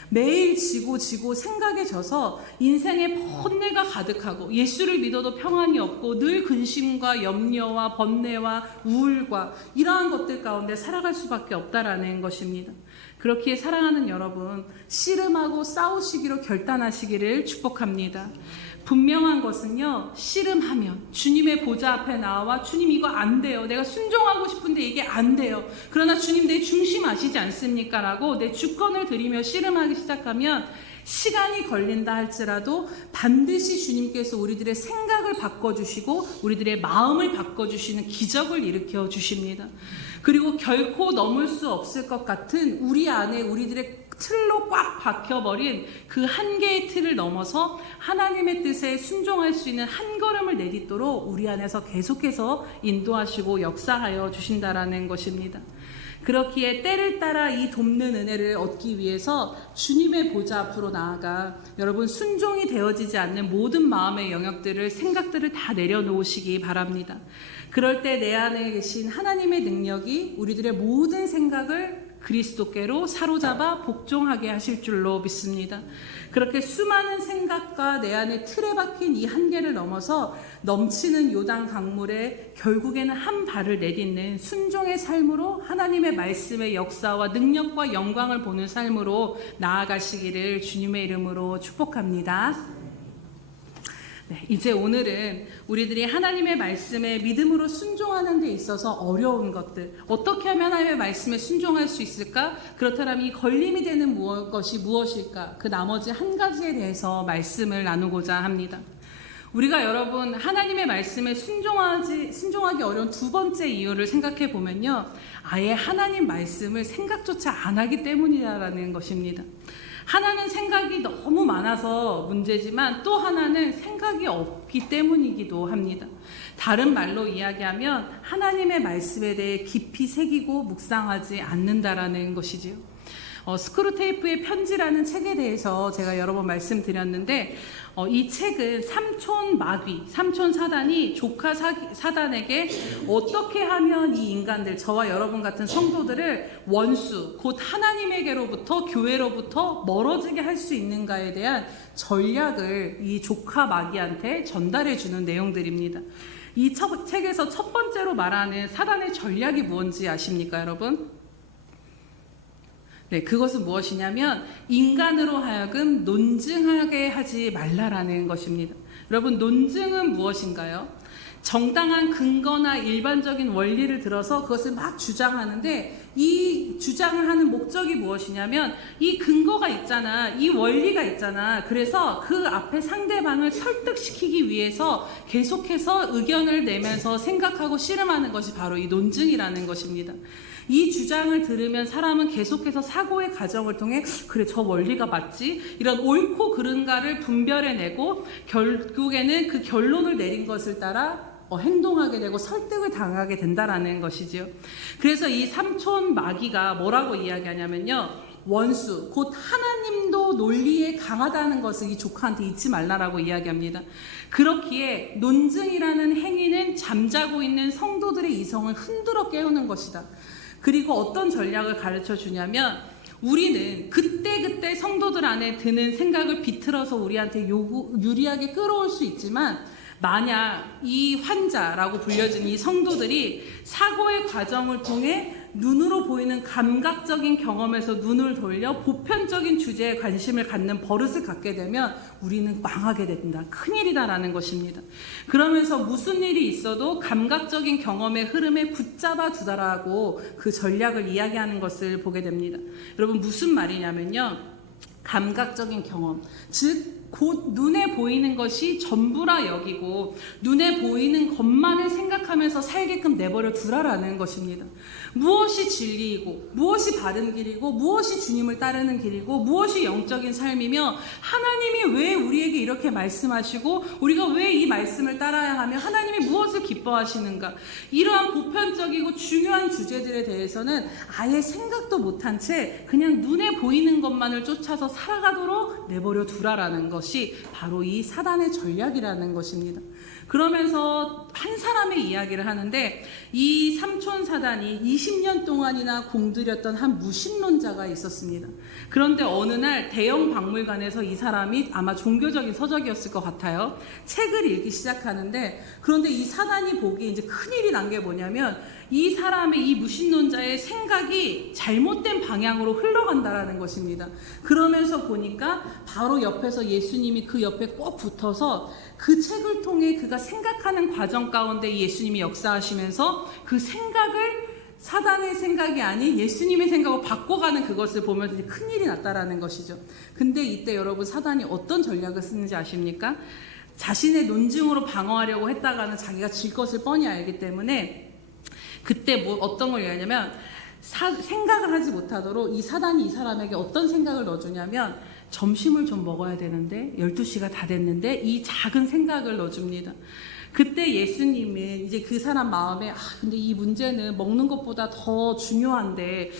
매일 지고 생각에 져서 인생에 번뇌가 가득하고 예수를 믿어도 평안이 없고 늘 근심과 염려와 번뇌와 우울과 이러한 것들 가운데 살아갈 수밖에 없다라는 것입니다. 그렇기에 사랑하는 여러분, 씨름하고 싸우시기로 결단하시기를 축복합니다. 분명한 것은요, 씨름하면 주님의 보좌 앞에 나와 주님 이거 안 돼요. 내가 순종하고 싶은데 이게 안 돼요. 그러나 주님 내 중심 아시지 않습니까? 라고 내 주권을 드리며 씨름하기 시작하면 시간이 걸린다 할지라도 반드시 주님께서 우리들의 생각을 바꿔주시고 우리들의 마음을 바꿔주시는 기적을 일으켜 주십니다. 그리고 결코 넘을 수 없을 것 같은 우리 안에 우리들의 틀로 꽉 박혀버린 그 한계의 틀을 넘어서 하나님의 뜻에 순종할 수 있는 한 걸음을 내딛도록 우리 안에서 계속해서 인도하시고 역사하여 주신다라는 것입니다. 그렇기에 때를 따라 이 돕는 은혜를 얻기 위해서 주님의 보좌 앞으로 나아가 여러분 순종이 되어지지 않는 모든 마음의 영역들을 생각들을 다 내려놓으시기 바랍니다. 그럴 때 내 안에 계신 하나님의 능력이 우리들의 모든 생각을 그리스도께로 사로잡아 복종하게 하실 줄로 믿습니다. 그렇게 수많은 생각과 내 안에 틀에 박힌 이 한계를 넘어서 넘치는 요단 강물에 결국에는 한 발을 내딛는 순종의 삶으로 하나님의 말씀의 역사와 능력과 영광을 보는 삶으로 나아가시기를 주님의 이름으로 축복합니다. 네, 이제 오늘은 우리들이 하나님의 말씀에 믿음으로 순종하는 데 있어서 어려운 것들, 어떻게 하면 하나님의 말씀에 순종할 수 있을까? 그렇다면 이 걸림이 되는 것이 무엇일까? 그 나머지 한 가지에 대해서 말씀을 나누고자 합니다. 우리가 여러분 하나님의 말씀에 순종하기 어려운 두 번째 이유를 생각해 보면요, 아예 하나님 말씀을 생각조차 안 하기 때문이라는 것입니다. 하나는 생각이 너무 많아서 문제지만 또 하나는 생각이 없기 때문이기도 합니다. 다른 말로 이야기하면 하나님의 말씀에 대해 깊이 새기고 묵상하지 않는다라는 것이지요. 스크루테이프의 편지라는 책에 대해서 제가 여러 번 말씀드렸는데 이 책은 삼촌 마귀, 삼촌 사단이 조카 사단에게 어떻게 하면 이 인간들, 저와 여러분 같은 성도들을 원수, 곧 하나님에게로부터 교회로부터 멀어지게 할 수 있는가에 대한 전략을 이 조카 마귀한테 전달해 주는 내용들입니다. 이 책에서 첫 번째로 말하는 사단의 전략이 무엇인지 아십니까, 여러분? 네, 그것은 무엇이냐면 인간으로 하여금 논증하게 하지 말라라는 것입니다. 여러분, 논증은 무엇인가요? 정당한 근거나 일반적인 원리를 들어서 그것을 막 주장하는데 이 주장을 하는 목적이 무엇이냐면 이 근거가 있잖아, 이 원리가 있잖아. 그래서 그 앞에 상대방을 설득시키기 위해서 계속해서 의견을 내면서 생각하고 씨름하는 것이 바로 이 논증이라는 것입니다. 이 주장을 들으면 사람은 계속해서 사고의 과정을 통해 그래, 저 원리가 맞지? 이런 옳고 그른가를 분별해내고 결국에는 그 결론을 내린 것을 따라 행동하게 되고 설득을 당하게 된다라는 것이지요. 그래서 이 삼촌 마귀가 뭐라고 이야기하냐면요, 원수, 곧 하나님도 논리에 강하다는 것을 이 조카한테 잊지 말라라고 이야기합니다. 그렇기에 논증이라는 행위는 잠자고 있는 성도들의 이성을 흔들어 깨우는 것이다. 그리고 어떤 전략을 가르쳐 주냐면 우리는 그때그때 성도들 안에 드는 생각을 비틀어서 우리한테 유리하게 끌어올 수 있지만 만약 이 환자라고 불려진 이 성도들이 사고의 과정을 통해 눈으로 보이는 감각적인 경험에서 눈을 돌려 보편적인 주제에 관심을 갖는 버릇을 갖게 되면 우리는 망하게 된다. 큰일이다라는 것입니다. 그러면서 무슨 일이 있어도 감각적인 경험의 흐름에 붙잡아 두다라고 그 전략을 이야기하는 것을 보게 됩니다. 여러분, 무슨 말이냐면요, 감각적인 경험, 즉 곧 눈에 보이는 것이 전부라 여기고 눈에 보이는 것만을 생각하면서 살게끔 내버려 두라라는 것입니다. 무엇이 진리이고 무엇이 바른 길이고 무엇이 주님을 따르는 길이고 무엇이 영적인 삶이며 하나님이 왜 우리에게 이렇게 말씀하시고 우리가 왜 이 말씀을 따라야 하며 하나님이 무엇을 기뻐하시는가, 이러한 보편적이고 중요한 주제들에 대해서는 아예 생각도 못한 채 그냥 눈에 보이는 것만을 쫓아서 살아가도록 내버려 두라라는 것이 바로 이 사단의 전략이라는 것입니다. 그러면서 한 사람의 이야기를 하는데 이 삼촌 사단이 20년 동안이나 공들였던 한 무신론자가 있었습니다. 그런데 어느 날 대형 박물관에서 이 사람이 아마 종교적인 서적이었을 것 같아요. 책을 읽기 시작하는데 그런데 이 사단이 보기에 이제 큰일이 난 게 뭐냐면 이 사람의 이 무신론자의 생각이 잘못된 방향으로 흘러간다라는 것입니다. 그러면서 보니까 바로 옆에서 예수님이 그 옆에 꼭 붙어서 그 책을 통해 그가 생각하는 과정 가운데 예수님이 역사하시면서 그 생각을 사단의 생각이 아닌 예수님의 생각으로 바꿔가는 그것을 보면서 이제 큰일이 났다라는 것이죠. 근데 이때 여러분, 사단이 어떤 전략을 쓰는지 아십니까? 자신의 논증으로 방어하려고 했다가는 자기가 질 것을 뻔히 알기 때문에 그때 어떤 걸 얘기하냐면 생각을 하지 못하도록 이 사단이 이 사람에게 어떤 생각을 넣어주냐면 점심을 좀 먹어야 되는데 12시가 다 됐는데 이 작은 생각을 넣어줍니다. 그때 예수님은 이제 그 사람 마음에 근데 이 문제는 먹는 것보다 더 중요한데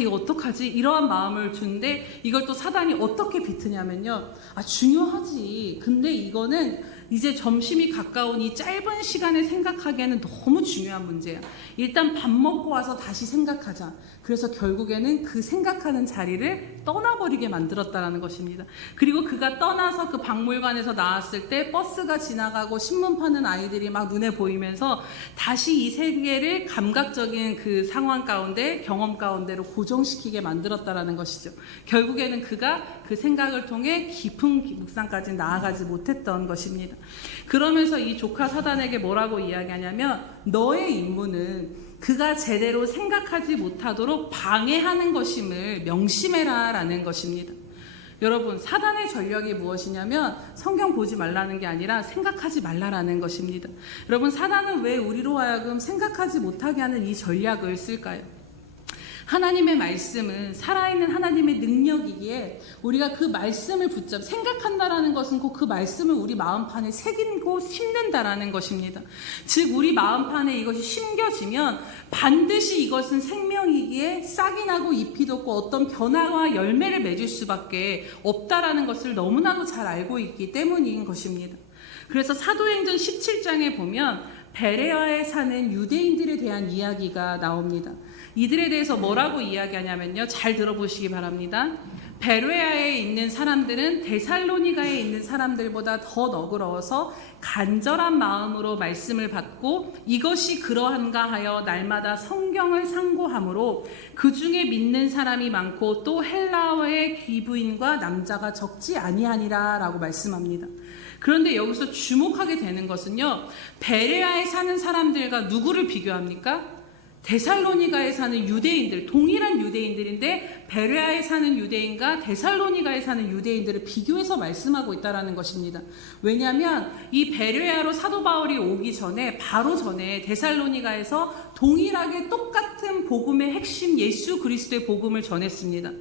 이거 어떡하지? 이러한 마음을 주는데 이걸 또 사단이 어떻게 비트냐면요. 중요하지. 근데 이거는 이제 점심이 가까운 이 짧은 시간에 생각하기에는 너무 중요한 문제야. 일단 밥 먹고 와서 다시 생각하자. 그래서 결국에는 그 생각하는 자리를 떠나버리게 만들었다는 것입니다. 그리고 그가 떠나서 그 박물관에서 나왔을 때 버스가 지나가고 신문 파는 아이들이 막 눈에 보이면서 다시 이 세계를 감각적인 그 상황 가운데 경험 가운데로 고정시키게 만들었다는 것이죠. 결국에는 그가 그 생각을 통해 깊은 묵상까지 나아가지 못했던 것입니다. 그러면서 이 조카 사단에게 뭐라고 이야기하냐면 너의 임무는 그가 제대로 생각하지 못하도록 방해하는 것임을 명심해라 라는 것입니다. 여러분, 사단의 전략이 무엇이냐면 성경 보지 말라는 게 아니라 생각하지 말라라는 것입니다. 여러분, 사단은 왜 우리로 하여금 생각하지 못하게 하는 이 전략을 쓸까요? 하나님의 말씀은 살아있는 하나님의 능력이기에 우리가 그 말씀을 생각한다라는 것은 곧 그 말씀을 우리 마음판에 새기고 심는다라는 것입니다. 즉 우리 마음판에 이것이 심겨지면 반드시 이것은 생명이기에 싹이 나고 잎이 돋고 어떤 변화와 열매를 맺을 수밖에 없다라는 것을 너무나도 잘 알고 있기 때문인 것입니다. 그래서 사도행전 17장에 보면 베레아에 사는 유대인들에 대한 이야기가 나옵니다. 이들에 대해서 뭐라고 이야기하냐면요. 잘 들어보시기 바랍니다. 베레아에 있는 사람들은 데살로니가에 있는 사람들보다 더 너그러워서 간절한 마음으로 말씀을 받고 이것이 그러한가 하여 날마다 성경을 상고하므로 그 중에 믿는 사람이 많고 또 헬라어의 귀부인과 남자가 적지 아니하니라 라고 말씀합니다. 그런데 여기서 주목하게 되는 것은요. 베레아에 사는 사람들과 누구를 비교합니까? 데살로니가에 사는 유대인들, 동일한 유대인들인데 베레아에 사는 유대인과 데살로니가에 사는 유대인들을 비교해서 말씀하고 있다는 것입니다. 왜냐하면 이 베레아로 사도 바울이 오기 전에 바로 전에 데살로니가에서 동일하게 똑같은 복음의 핵심 예수 그리스도의 복음을 전했습니다.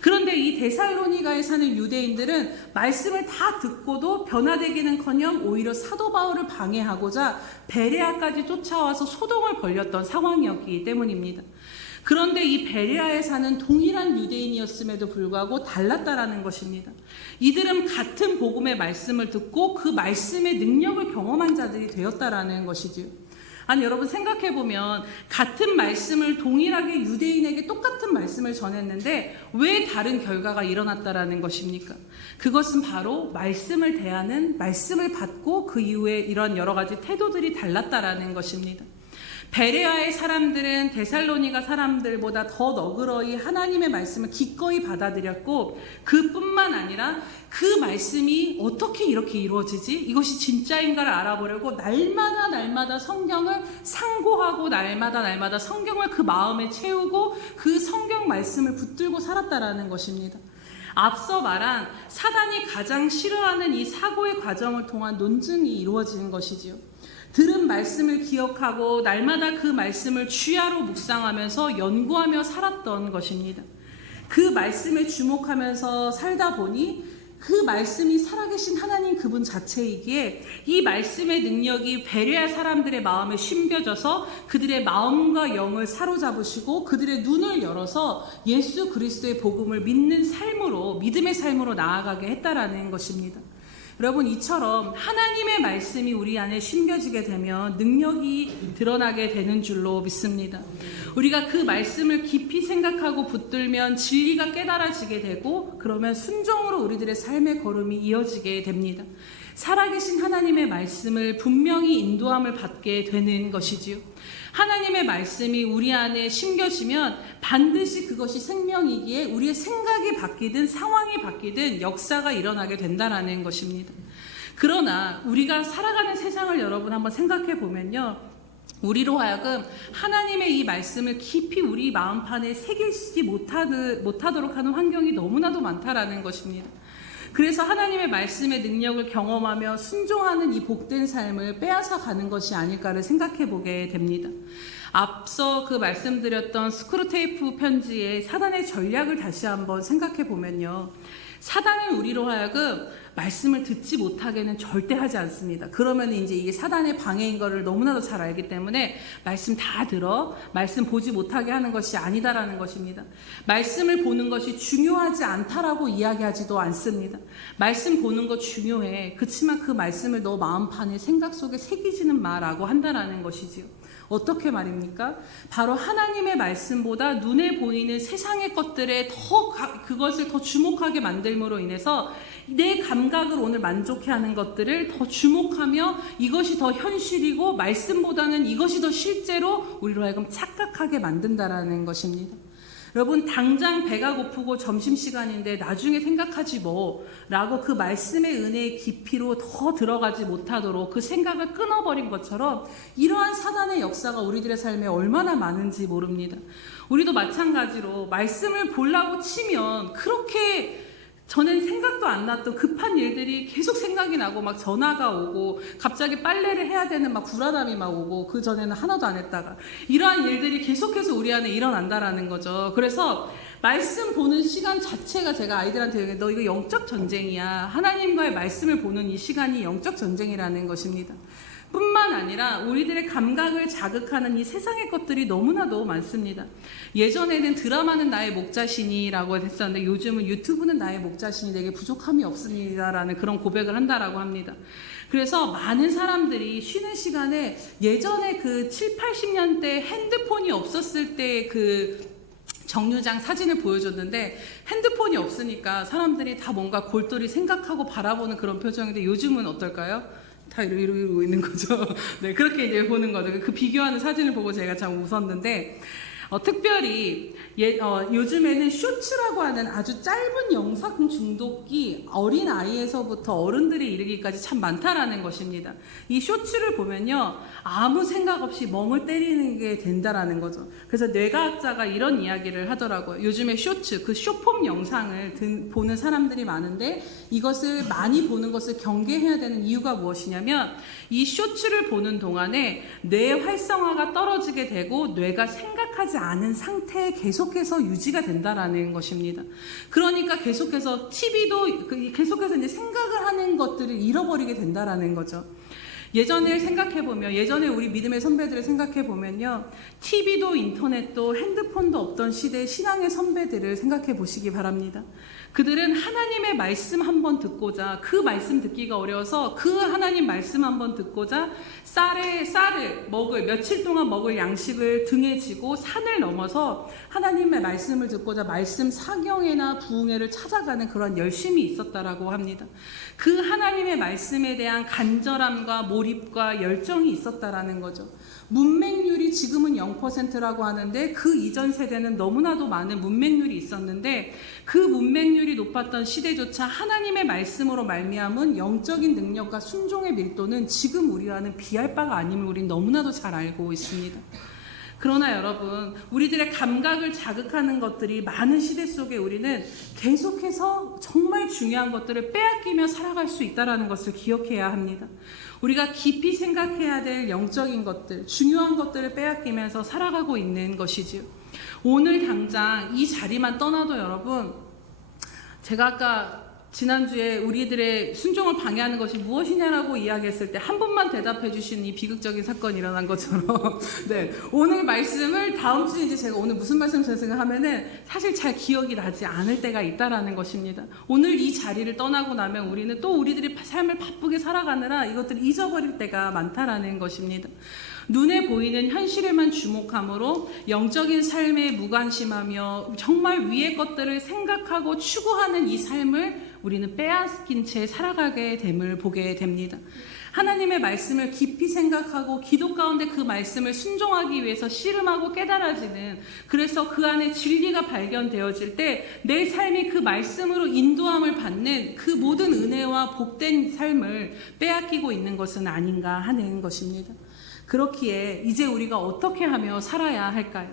그런데 이 데살로니가에 사는 유대인들은 말씀을 다 듣고도 변화되기는커녕 오히려 사도 바울을 방해하고자 베레아까지 쫓아와서 소동을 벌였던 상황이었기 때문입니다. 그런데 이 베레아에 사는 동일한 유대인이었음에도 불구하고 달랐다라는 것입니다. 이들은 같은 복음의 말씀을 듣고 그 말씀의 능력을 경험한 자들이 되었다라는 것이지요. 아니 여러분 생각해보면 같은 말씀을 동일하게 유대인에게 똑같은 말씀을 전했는데 왜 다른 결과가 일어났다라는 것입니까? 그것은 바로 말씀을 대하는, 말씀을 받고 그 이후에 이런 여러 가지 태도들이 달랐다라는 것입니다. 베레아의 사람들은 데살로니가 사람들보다 더 너그러이 하나님의 말씀을 기꺼이 받아들였고 그뿐만 아니라 그 말씀이 어떻게 이렇게 이루어지지? 이것이 진짜인가를 알아보려고 날마다 성경을 상고하고 날마다 성경을 그 마음에 채우고 그 성경 말씀을 붙들고 살았다라는 것입니다. 앞서 말한 사단이 가장 싫어하는 이 사고의 과정을 통한 논증이 이루어지는 것이지요. 들은 말씀을 기억하고 날마다 그 말씀을 주야로 묵상하면서 연구하며 살았던 것입니다. 그 말씀에 주목하면서 살다 보니 그 말씀이 살아계신 하나님 그분 자체이기에 이 말씀의 능력이 베레아 사람들의 마음에 심겨져서 그들의 마음과 영을 사로잡으시고 그들의 눈을 열어서 예수 그리스도의 복음을 믿는 삶으로, 믿음의 삶으로 나아가게 했다라는 것입니다. 여러분 이처럼 하나님의 말씀이 우리 안에 심겨지게 되면 능력이 드러나게 되는 줄로 믿습니다. 우리가 그 말씀을 깊이 생각하고 붙들면 진리가 깨달아지게 되고 그러면 순종으로 우리들의 삶의 걸음이 이어지게 됩니다. 살아계신 하나님의 말씀을 분명히 인도함을 받게 되는 것이지요. 하나님의 말씀이 우리 안에 심겨지면 반드시 그것이 생명이기에 우리의 생각이 바뀌든 상황이 바뀌든 역사가 일어나게 된다는 것입니다. 그러나 우리가 살아가는 세상을 여러분 한번 생각해 보면요. 우리로 하여금 하나님의 이 말씀을 깊이 우리 마음판에 새기지 못하도록 하는 환경이 너무나도 많다라는 것입니다. 그래서 하나님의 말씀의 능력을 경험하며 순종하는 이 복된 삶을 빼앗아 가는 것이 아닐까를 생각해 보게 됩니다. 앞서 그 말씀드렸던 스크루테이프 편지의 사단의 전략을 다시 한번 생각해 보면요. 사단은 우리로 하여금 말씀을 듣지 못하게는 절대 하지 않습니다. 그러면 이제 이게 사단의 방해인 거를 너무나도 잘 알기 때문에 말씀 다 들어, 말씀 보지 못하게 하는 것이 아니다라는 것입니다. 말씀을 보는 것이 중요하지 않다라고 이야기하지도 않습니다. 말씀 보는 거 중요해. 그렇지만 그 말씀을 너 마음판에 생각 속에 새기지는 마라고 한다라는 것이지요. 어떻게 말입니까? 바로 하나님의 말씀보다 눈에 보이는 세상의 것들에 그것을 더 주목하게 만들므로 인해서 내 감각을 오늘 만족해하는 것들을 더 주목하며 이것이 더 현실이고 말씀보다는 이것이 더 실제로 우리로 하여금 착각하게 만든다라는 것입니다. 여러분, 당장 배가 고프고 점심시간인데 나중에 생각하지 뭐 라고 그 말씀의 은혜의 깊이로 더 들어가지 못하도록 그 생각을 끊어버린 것처럼 이러한 사단의 역사가 우리들의 삶에 얼마나 많은지 모릅니다. 우리도 마찬가지로 말씀을 보려고 치면 그렇게 전엔 생각도 안 났던 급한 일들이 계속 생각이 나고 막 전화가 오고 갑자기 빨래를 해야 되는 막 불안함이 막 오고 그 전에는 하나도 안 했다가 이러한 일들이 계속해서 우리 안에 일어난다라는 거죠. 그래서 말씀 보는 시간 자체가 제가 아이들한테 너 이거 영적 전쟁이야. 하나님과의 말씀을 보는 이 시간이 영적 전쟁이라는 것입니다. 뿐만 아니라 우리들의 감각을 자극하는 이 세상의 것들이 너무나도 많습니다. 예전에는 드라마는 나의 목자신이라고 했었는데 요즘은 유튜브는 나의 목자신이 내게 부족함이 없습니다라는 그런 고백을 한다라고 합니다. 그래서 많은 사람들이 쉬는 시간에 예전에 그 7, 80년대 핸드폰이 없었을 때 그 정류장 사진을 보여줬는데 핸드폰이 없으니까 사람들이 다 뭔가 골똘히 생각하고 바라보는 그런 표정인데 요즘은 어떨까요? 다 이러고 있는 거죠. 네, 그렇게 이제 보는 거죠. 그 비교하는 사진을 보고 제가 참 웃었는데, 특별히 요즘에는 쇼츠라고 하는 아주 짧은 영상 중독이 어린 아이에서부터 어른들이 이르기까지 참 많다라는 것입니다. 이 쇼츠를 보면요, 아무 생각 없이 멍을 때리는 게 된다라는 거죠. 그래서 뇌과학자가 이런 이야기를 하더라고요. 요즘에 쇼츠, 그 쇼폼 영상을 보는 사람들이 많은데 이것을 많이 보는 것을 경계해야 되는 이유가 무엇이냐면 이 쇼츠를 보는 동안에 뇌 활성화가 떨어지게 되고 뇌가 생각하지 않은 상태에 계속해서 유지가 된다라는 것입니다. 그러니까 계속해서 TV도 계속해서 이제 생각을 하는 것들을 잃어버리게 된다라는 거죠. 예전에 생각해보면, 예전에 우리 믿음의 선배들을 생각해보면요, TV도 인터넷도 핸드폰도 없던 시대의 신앙의 선배들을 생각해 보시기 바랍니다. 그들은 하나님의 말씀 한번 듣고자, 그 말씀 듣기가 어려워서 그 하나님 말씀 한번 듣고자 쌀을 먹을, 며칠 동안 먹을 양식을 등에 지고 산을 넘어서 하나님의 말씀을 듣고자 말씀 사경회나 부흥회를 찾아가는 그런 열심이 있었다라고 합니다. 그 하나님의 말씀에 대한 간절함과 몰입과 열정이 있었다라는 거죠. 문맹률이 지금은 0%라고 하는데 그 이전 세대는 너무나도 많은 문맹률이 있었는데 그 문맹률이 높았던 시대조차 하나님의 말씀으로 말미암은 영적인 능력과 순종의 밀도는 지금 우리와는 비할 바가 아님을 우리는 너무나도 잘 알고 있습니다. 그러나 여러분, 우리들의 감각을 자극하는 것들이 많은 시대 속에 우리는 계속해서 정말 중요한 것들을 빼앗기며 살아갈 수 있다는 것을 기억해야 합니다. 우리가 깊이 생각해야 될 영적인 것들, 중요한 것들을 빼앗기면서 살아가고 있는 것이지요. 오늘 당장 이 자리만 떠나도 여러분, 제가 아까 지난주에 우리들의 순종을 방해하는 것이 무엇이냐라고 이야기했을 때 한 분만 대답해 주신 이 비극적인 사건이 일어난 것처럼 네, 오늘 말씀을 다음 주에 이제 제가 오늘 무슨 말씀을 생각하면은 사실 잘 기억이 나지 않을 때가 있다라는 것입니다. 오늘 이 자리를 떠나고 나면 우리는 또 우리들의 삶을 바쁘게 살아가느라 이것들을 잊어버릴 때가 많다라는 것입니다. 눈에 보이는 현실에만 주목함으로 영적인 삶에 무관심하며 정말 위의 것들을 생각하고 추구하는 이 삶을 우리는 빼앗긴 채 살아가게 됨을 보게 됩니다. 하나님의 말씀을 깊이 생각하고 기도 가운데 그 말씀을 순종하기 위해서 씨름하고 깨달아지는, 그래서 그 안에 진리가 발견되어질 때 내 삶이 그 말씀으로 인도함을 받는 그 모든 은혜와 복된 삶을 빼앗기고 있는 것은 아닌가 하는 것입니다. 그렇기에 이제 우리가 어떻게 하며 살아야 할까요?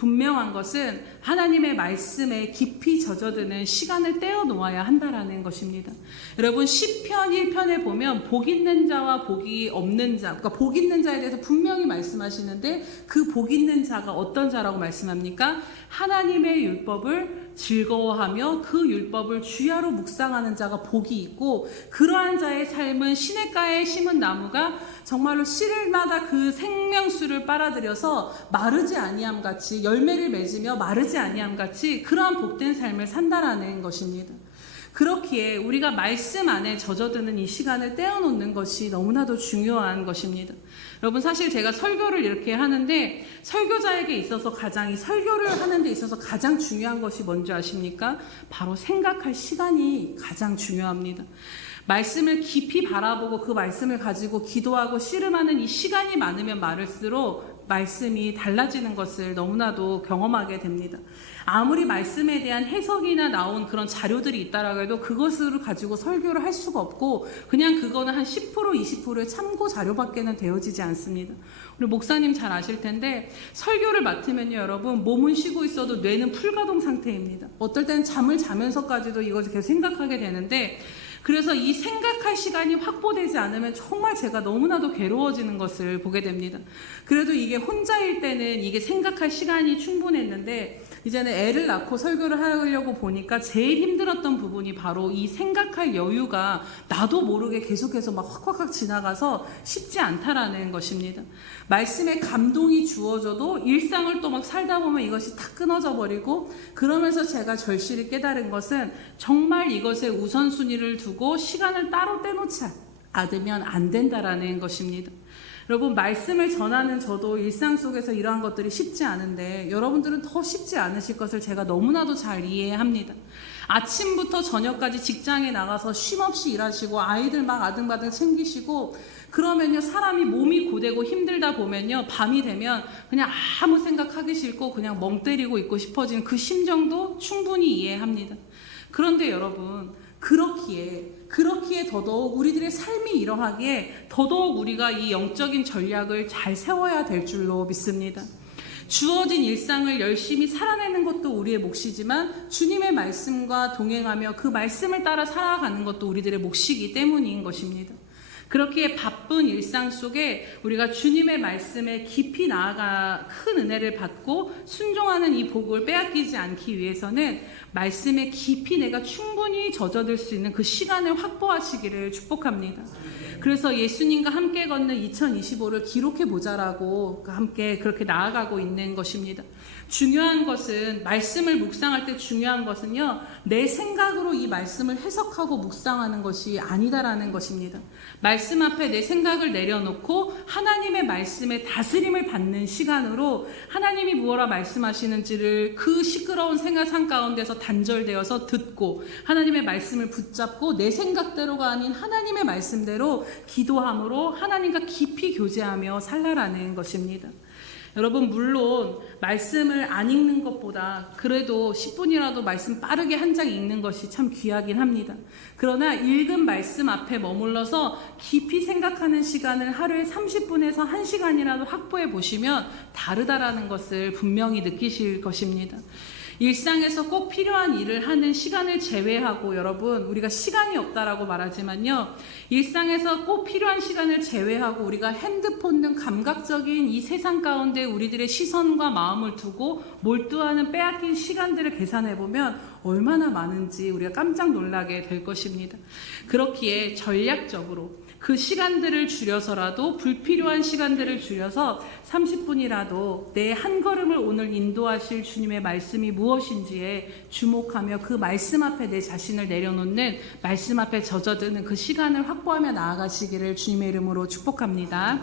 분명한 것은 하나님의 말씀에 깊이 젖어드는 시간을 떼어놓아야 한다라는 것입니다. 여러분 시편 1편에 보면 복 있는 자와 복이 없는 자, 그러니까 복 있는 자에 대해서 분명히 말씀하시는데 그 복 있는 자가 어떤 자라고 말씀합니까? 하나님의 율법을 즐거워하며 그 율법을 주야로 묵상하는 자가 복이 있고, 그러한 자의 삶은 시냇가에 심은 나무가 정말로 씨를마다 그 생명수를 빨아들여서 마르지 아니함 같이, 열매를 맺으며 마르지 아니함 같이 그러한 복된 삶을 산다라는 것입니다. 그렇기에 우리가 말씀 안에 젖어드는 이 시간을 떼어놓는 것이 너무나도 중요한 것입니다. 여러분 사실 제가 설교를 이렇게 하는데 설교자에게 있어서 이 설교를 하는 데 있어서 가장 중요한 것이 뭔지 아십니까? 바로 생각할 시간이 가장 중요합니다. 말씀을 깊이 바라보고 그 말씀을 가지고 기도하고 씨름하는 이 시간이 많으면 많을수록 말씀이 달라지는 것을 너무나도 경험하게 됩니다. 아무리 말씀에 대한 해석이나 나온 그런 자료들이 있다라고 해도 그것을 가지고 설교를 할 수가 없고, 그냥 그거는 한 10% 20%의 참고 자료밖에는 되어지지 않습니다. 우리 목사님 잘 아실 텐데 설교를 맡으면요 여러분, 몸은 쉬고 있어도 뇌는 풀가동 상태입니다. 어떨 때는 잠을 자면서까지도 이것을 계속 생각하게 되는데, 그래서 이 생각할 시간이 확보되지 않으면 정말 제가 너무나도 괴로워지는 것을 보게 됩니다. 그래도 이게 혼자일 때는 이게 생각할 시간이 충분했는데, 이제는 애를 낳고 설교를 하려고 보니까 제일 힘들었던 부분이 바로 이 생각할 여유가 나도 모르게 계속해서 막 확확 지나가서 쉽지 않다라는 것입니다. 말씀에 감동이 주어져도 일상을 또 막 살다 보면 이것이 다 끊어져 버리고, 그러면서 제가 절실히 깨달은 것은 정말 이것에 우선순위를 두고 시간을 따로 떼놓지 않으면 안 된다라는 것입니다. 여러분 말씀을 전하는 저도 일상 속에서 이러한 것들이 쉽지 않은데 여러분들은 더 쉽지 않으실 것을 제가 너무나도 잘 이해합니다. 아침부터 저녁까지 직장에 나가서 쉼없이 일하시고 아이들 막 아등바등 챙기시고, 그러면요 사람이 몸이 고되고 힘들다 보면요 밤이 되면 그냥 아무 생각하기 싫고 그냥 멍 때리고 있고 싶어지는 그 심정도 충분히 이해합니다. 그런데 여러분 그렇기에 더더욱 우리들의 삶이 이러하기에 더더욱 우리가 이 영적인 전략을 잘 세워야 될 줄로 믿습니다. 주어진 일상을 열심히 살아내는 것도 우리의 몫이지만 주님의 말씀과 동행하며 그 말씀을 따라 살아가는 것도 우리들의 몫이기 때문인 것입니다. 그렇기에 바쁜 일상 속에 우리가 주님의 말씀에 깊이 나아가 큰 은혜를 받고 순종하는 이 복을 빼앗기지 않기 위해서는 말씀에 깊이 내가 충분히 젖어들 수 있는 그 시간을 확보하시기를 축복합니다. 그래서 예수님과 함께 걷는 2025를 기록해보자라고 함께 그렇게 나아가고 있는 것입니다. 중요한 것은, 말씀을 묵상할 때 중요한 것은요, 내 생각으로 이 말씀을 해석하고 묵상하는 것이 아니다라는 것입니다. 말씀 앞에 내 생각을 내려놓고 하나님의 말씀에 다스림을 받는 시간으로 하나님이 무엇라 말씀하시는지를 그 시끄러운 생활상 가운데서 단절되어서 듣고 하나님의 말씀을 붙잡고 내 생각대로가 아닌 하나님의 말씀대로 기도함으로 하나님과 깊이 교제하며 살라라는 것입니다. 여러분 물론 말씀을 안 읽는 것보다 그래도 10분이라도 말씀 빠르게 한 장 읽는 것이 참 귀하긴 합니다. 그러나 읽은 말씀 앞에 머물러서 깊이 생각하는 시간을 하루에 30분에서 1시간이라도 확보해 보시면 다르다라는 것을 분명히 느끼실 것입니다. 일상에서 꼭 필요한 일을 하는 시간을 제외하고, 여러분 우리가 시간이 없다라고 말하지만요, 일상에서 꼭 필요한 시간을 제외하고 우리가 핸드폰 등 감각적인 이 세상 가운데 우리들의 시선과 마음을 두고 몰두하는 빼앗긴 시간들을 계산해보면 얼마나 많은지 우리가 깜짝 놀라게 될 것입니다. 그렇기에 전략적으로 그 시간들을 줄여서라도, 불필요한 시간들을 줄여서 30분이라도 내 한 걸음을 오늘 인도하실 주님의 말씀이 무엇인지에 주목하며 그 말씀 앞에 내 자신을 내려놓는, 말씀 앞에 젖어드는 그 시간을 확보하며 나아가시기를 주님의 이름으로 축복합니다.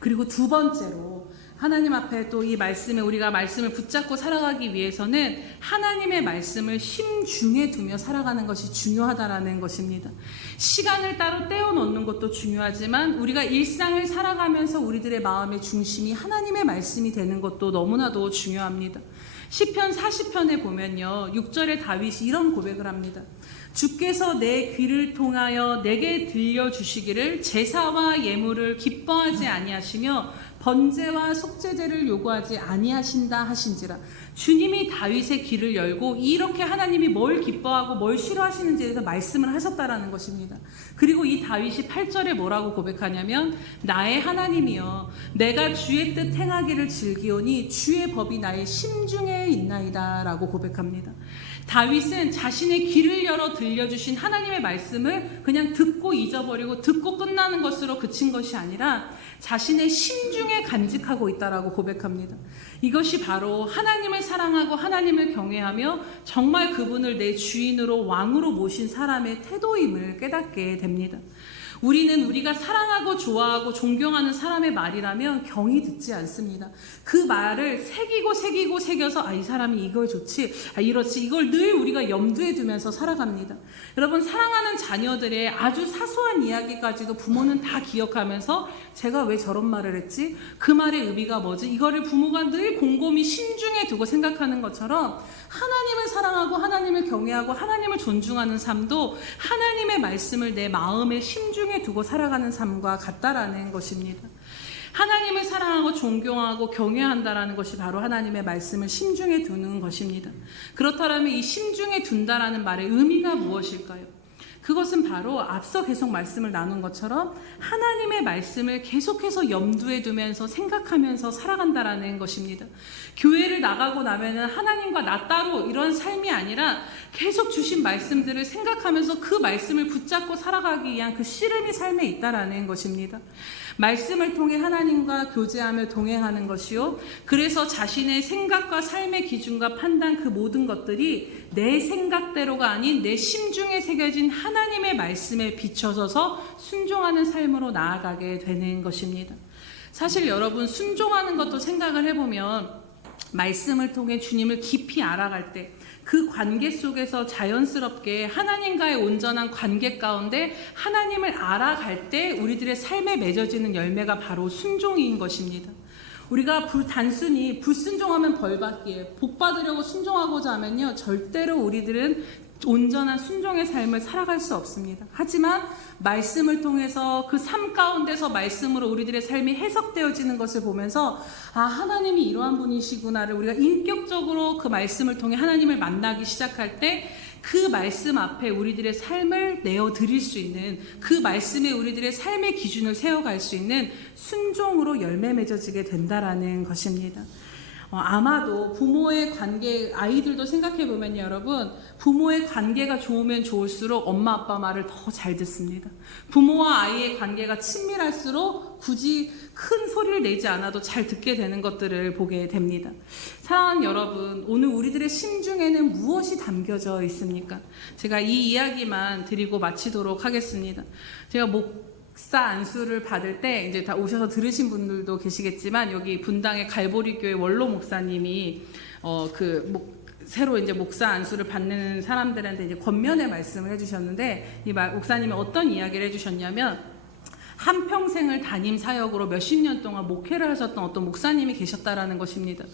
그리고 두 번째로, 하나님 앞에 또 이 말씀에 우리가 말씀을 붙잡고 살아가기 위해서는 하나님의 말씀을 심중에 두며 살아가는 것이 중요하다라는 것입니다. 시간을 따로 떼어놓는 것도 중요하지만 우리가 일상을 살아가면서 우리들의 마음의 중심이 하나님의 말씀이 되는 것도 너무나도 중요합니다. 시편 40편에 보면요 6절에 다윗이 이런 고백을 합니다. 주께서 내 귀를 통하여 내게 들려주시기를 제사와 예물을 기뻐하지 아니하시며 번제와 속죄제를 요구하지 아니하신다 하신지라. 주님이 다윗의 길을 열고 이렇게 하나님이 뭘 기뻐하고 뭘 싫어하시는지에 대해서 말씀을 하셨다라는 것입니다. 그리고 이 다윗이 8절에 뭐라고 고백하냐면 나의 하나님이여 내가 주의 뜻 행하기를 즐기오니 주의 법이 나의 심중에 있나이다 라고 고백합니다. 다윗은 자신의 길을 열어 들려주신 하나님의 말씀을 그냥 듣고 잊어버리고 듣고 끝나는 것으로 그친 것이 아니라 자신의 심중에 간직하고 있다라고 고백합니다. 이것이 바로 하나님을 사랑하고 하나님을 경외하며 정말 그분을 내 주인으로 왕으로 모신 사람의 태도임을 깨닫게 됩니다. 우리는 우리가 사랑하고 좋아하고 존경하는 사람의 말이라면 경히 듣지 않습니다. 그 말을 새겨서 이 사람이 이걸 좋지, 이렇지, 이걸 늘 우리가 염두에 두면서 살아갑니다. 여러분, 사랑하는 자녀들의 아주 사소한 이야기까지도 부모는 다 기억하면서 제가 왜 저런 말을 했지? 그 말의 의미가 뭐지? 이거를 부모가 늘 곰곰이 심중에 두고 생각하는 것처럼 하나님을 사랑하고 하나님을 경외하고 하나님을 존중하는 삶도 하나님의 말씀을 내 마음의 심중에 두고 살아가는 삶과 같다라는 것입니다. 하나님을 사랑하고 존경하고 경외한다라는 것이 바로 하나님의 말씀을 심중에 두는 것입니다. 그렇다면 이 심중에 둔다라는 말의 의미가 무엇일까요? 그것은 바로 앞서 계속 말씀을 나눈 것처럼 하나님의 말씀을 계속해서 염두에 두면서 생각하면서 살아간다라는 것입니다. 교회를 나가고 나면은 하나님과 나 따로 이런 삶이 아니라 계속 주신 말씀들을 생각하면서 그 말씀을 붙잡고 살아가기 위한 그 씨름이 삶에 있다라는 것입니다. 말씀을 통해 하나님과 교제하며 동행하는 것이요. 그래서 자신의 생각과 삶의 기준과 판단 그 모든 것들이 내 생각대로가 아닌 내 심중에 새겨진 하나님의 말씀에 비춰져서 순종하는 삶으로 나아가게 되는 것입니다. 사실 여러분, 순종하는 것도 생각을 해보면 말씀을 통해 주님을 깊이 알아갈 때 그 관계 속에서 자연스럽게 하나님과의 온전한 관계 가운데 하나님을 알아갈 때 우리들의 삶에 맺어지는 열매가 바로 순종인 것입니다. 우리가 단순히 불순종하면 벌받기에 복 받으려고 순종하고자 하면요, 절대로 우리들은 온전한 순종의 삶을 살아갈 수 없습니다. 하지만 말씀을 통해서 그 삶 가운데서 말씀으로 우리들의 삶이 해석되어지는 것을 보면서 하나님이 이러한 분이시구나를 우리가 인격적으로 그 말씀을 통해 하나님을 만나기 시작할 때 그 말씀 앞에 우리들의 삶을 내어드릴 수 있는, 그 말씀에 우리들의 삶의 기준을 세워갈 수 있는 순종으로 열매 맺어지게 된다라는 것입니다. 아마도 부모의 관계, 아이들도 생각해보면 여러분, 부모의 관계가 좋으면 좋을수록 엄마 아빠 말을 더 잘 듣습니다. 부모와 아이의 관계가 친밀할수록 굳이 큰 소리를 내지 않아도 잘 듣게 되는 것들을 보게 됩니다. 사랑하는 여러분, 오늘 우리들의 심중에는 무엇이 담겨져 있습니까? 제가 이 이야기만 드리고 마치도록 하겠습니다. 제가 목사 안수를 받을 때 이제 다 오셔서 들으신 분들도 계시겠지만, 여기 분당의 갈보리교회 원로 목사님이 새로 이제 목사 안수를 받는 사람들한테 이제 권면의 말씀을 해주셨는데, 이 목사님이 어떤 이야기를 해주셨냐면, 한평생을 담임 사역으로 몇십 년 동안 목회를 하셨던 어떤 목사님이 계셨다라는 것입니다.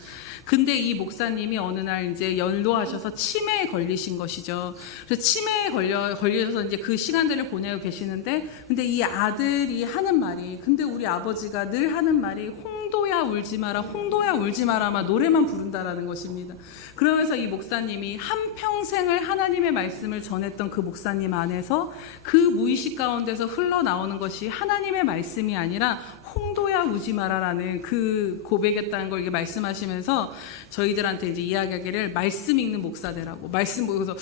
근데 이 목사님이 어느 날 이제 연로하셔서 치매에 걸리신 것이죠. 그래서 치매에 걸려서 이제 그 시간들을 보내고 계시는데, 근데 이 아들이 하는 말이, 근데 우리 아버지가 늘 하는 말이 홍도야 울지 마라, 홍도야 울지 마라만 노래만 부른다라는 것입니다. 그러면서 이 목사님이 한평생을 하나님의 말씀을 전했던 그 목사님 안에서 그 무의식 가운데서 흘러나오는 것이 하나님의 말씀이 아니라 홍도야 우지 마라라는 그 고백이었다는 걸 이렇게 말씀하시면서 저희들한테 이제 이야기하기를 말씀 읽는 목사 되라고. 말씀 보고서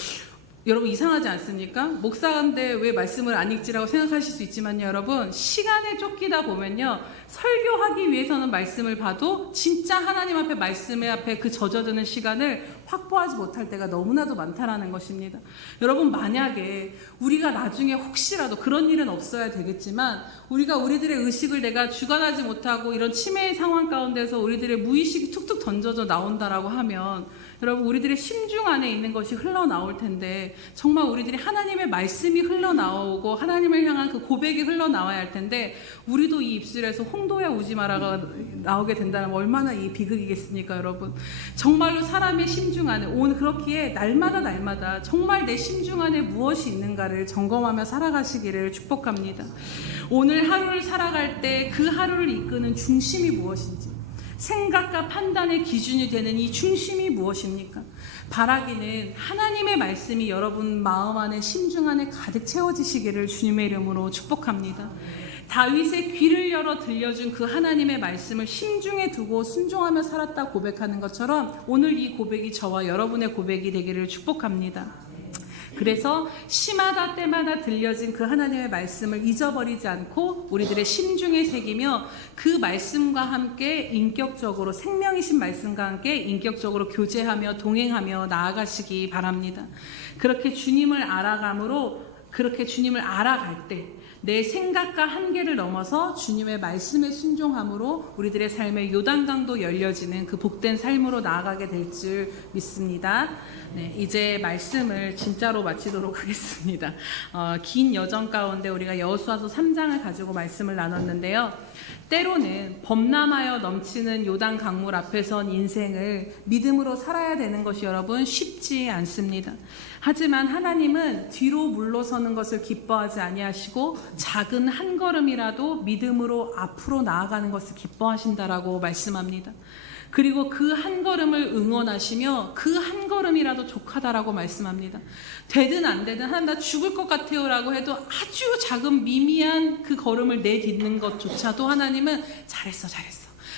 여러분 이상하지 않습니까? 목사인데 왜 말씀을 안 읽지라고 생각하실 수 있지만 여러분, 시간에 쫓기다 보면요, 설교하기 위해서는 말씀을 봐도 진짜 하나님 앞에 말씀 앞에 그 젖어드는 시간을 확보하지 못할 때가 너무나도 많다라는 것입니다. 여러분, 만약에 우리가 나중에 혹시라도 그런 일은 없어야 되겠지만 우리가 우리들의 의식을 내가 주관하지 못하고 이런 치매의 상황 가운데서 우리들의 무의식이 툭툭 던져져 나온다라고 하면 여러분 우리들의 심중 안에 있는 것이 흘러나올 텐데 정말 우리들이 하나님의 말씀이 흘러나오고 하나님을 향한 그 고백이 흘러나와야 할 텐데 우리도 이 입술에서 홍도야 우지 마라가 나오게 된다면 얼마나 이 비극이겠습니까 여러분. 정말로 사람의 심중 안에 오늘 그렇기에 날마다 정말 내 심중 안에 무엇이 있는가를 점검하며 살아가시기를 축복합니다. 오늘 하루를 살아갈 때 그 하루를 이끄는 중심이 무엇인지, 생각과 판단의 기준이 되는 이 중심이 무엇입니까? 바라기는 하나님의 말씀이 여러분 마음 안에 심중 안에 가득 채워지시기를 주님의 이름으로 축복합니다. 다윗의 귀를 열어 들려준 그 하나님의 말씀을 심중에 두고 순종하며 살았다 고백하는 것처럼 오늘 이 고백이 저와 여러분의 고백이 되기를 축복합니다. 그래서 시마다 때마다 들려진 그 하나님의 말씀을 잊어버리지 않고 우리들의 심중에 새기며 그 말씀과 함께 인격적으로 생명이신 말씀과 함께 인격적으로 교제하며 동행하며 나아가시기 바랍니다. 그렇게 주님을 알아감으로 그렇게 주님을 알아갈 때 내 생각과 한계를 넘어서 주님의 말씀에 순종함으로 우리들의 삶의 요단강도 열려지는 그 복된 삶으로 나아가게 될 줄 믿습니다. 네, 이제 말씀을 진짜로 마치도록 하겠습니다. 긴 여정 가운데 우리가 여호수아서 3장을 가지고 말씀을 나눴는데요. 때로는 범람하여 넘치는 요단 강물 앞에 선 인생을 믿음으로 살아야 되는 것이 여러분 쉽지 않습니다. 하지만 하나님은 뒤로 물러서는 것을 기뻐하지 아니하시고 작은 한 걸음이라도 믿음으로 앞으로 나아가는 것을 기뻐하신다라고 말씀합니다. 그리고 그 한 걸음을 응원하시며 그 한 걸음이라도 족하다라고 말씀합니다. 되든 안 되든 하나님 나 죽을 것 같아요 라고 해도 아주 작은 미미한 그 걸음을 내딛는 것조차도 하나님은 잘했어.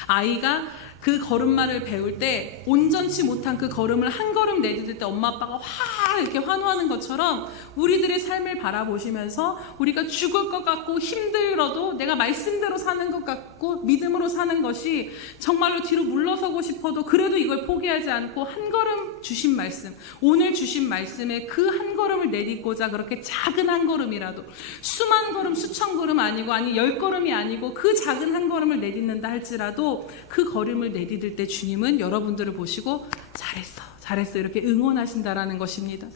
아이가 그 걸음마를 배울 때 온전치 못한 그 걸음을 한 걸음 내딛을 때 엄마 아빠가 확 이렇게 환호하는 것처럼 우리들의 삶을 바라보시면서 우리가 죽을 것 같고 힘들어도 내가 말씀대로 사는 것 같고 믿음으로 사는 것이 정말로 뒤로 물러서고 싶어도 그래도 이걸 포기하지 않고 한 걸음 주신 말씀, 오늘 주신 말씀에 그 한 걸음을 내딛고자 그렇게 작은 한 걸음이라도 수만 걸음 수천 걸음 아니고 아니 10걸음이 아니고 그 작은 한 걸음을 내딛는다 할지라도 그 걸음을 내딛을 때 주님은 여러분들을 보시고 잘했어 이렇게 응원하신다라는 것입니다.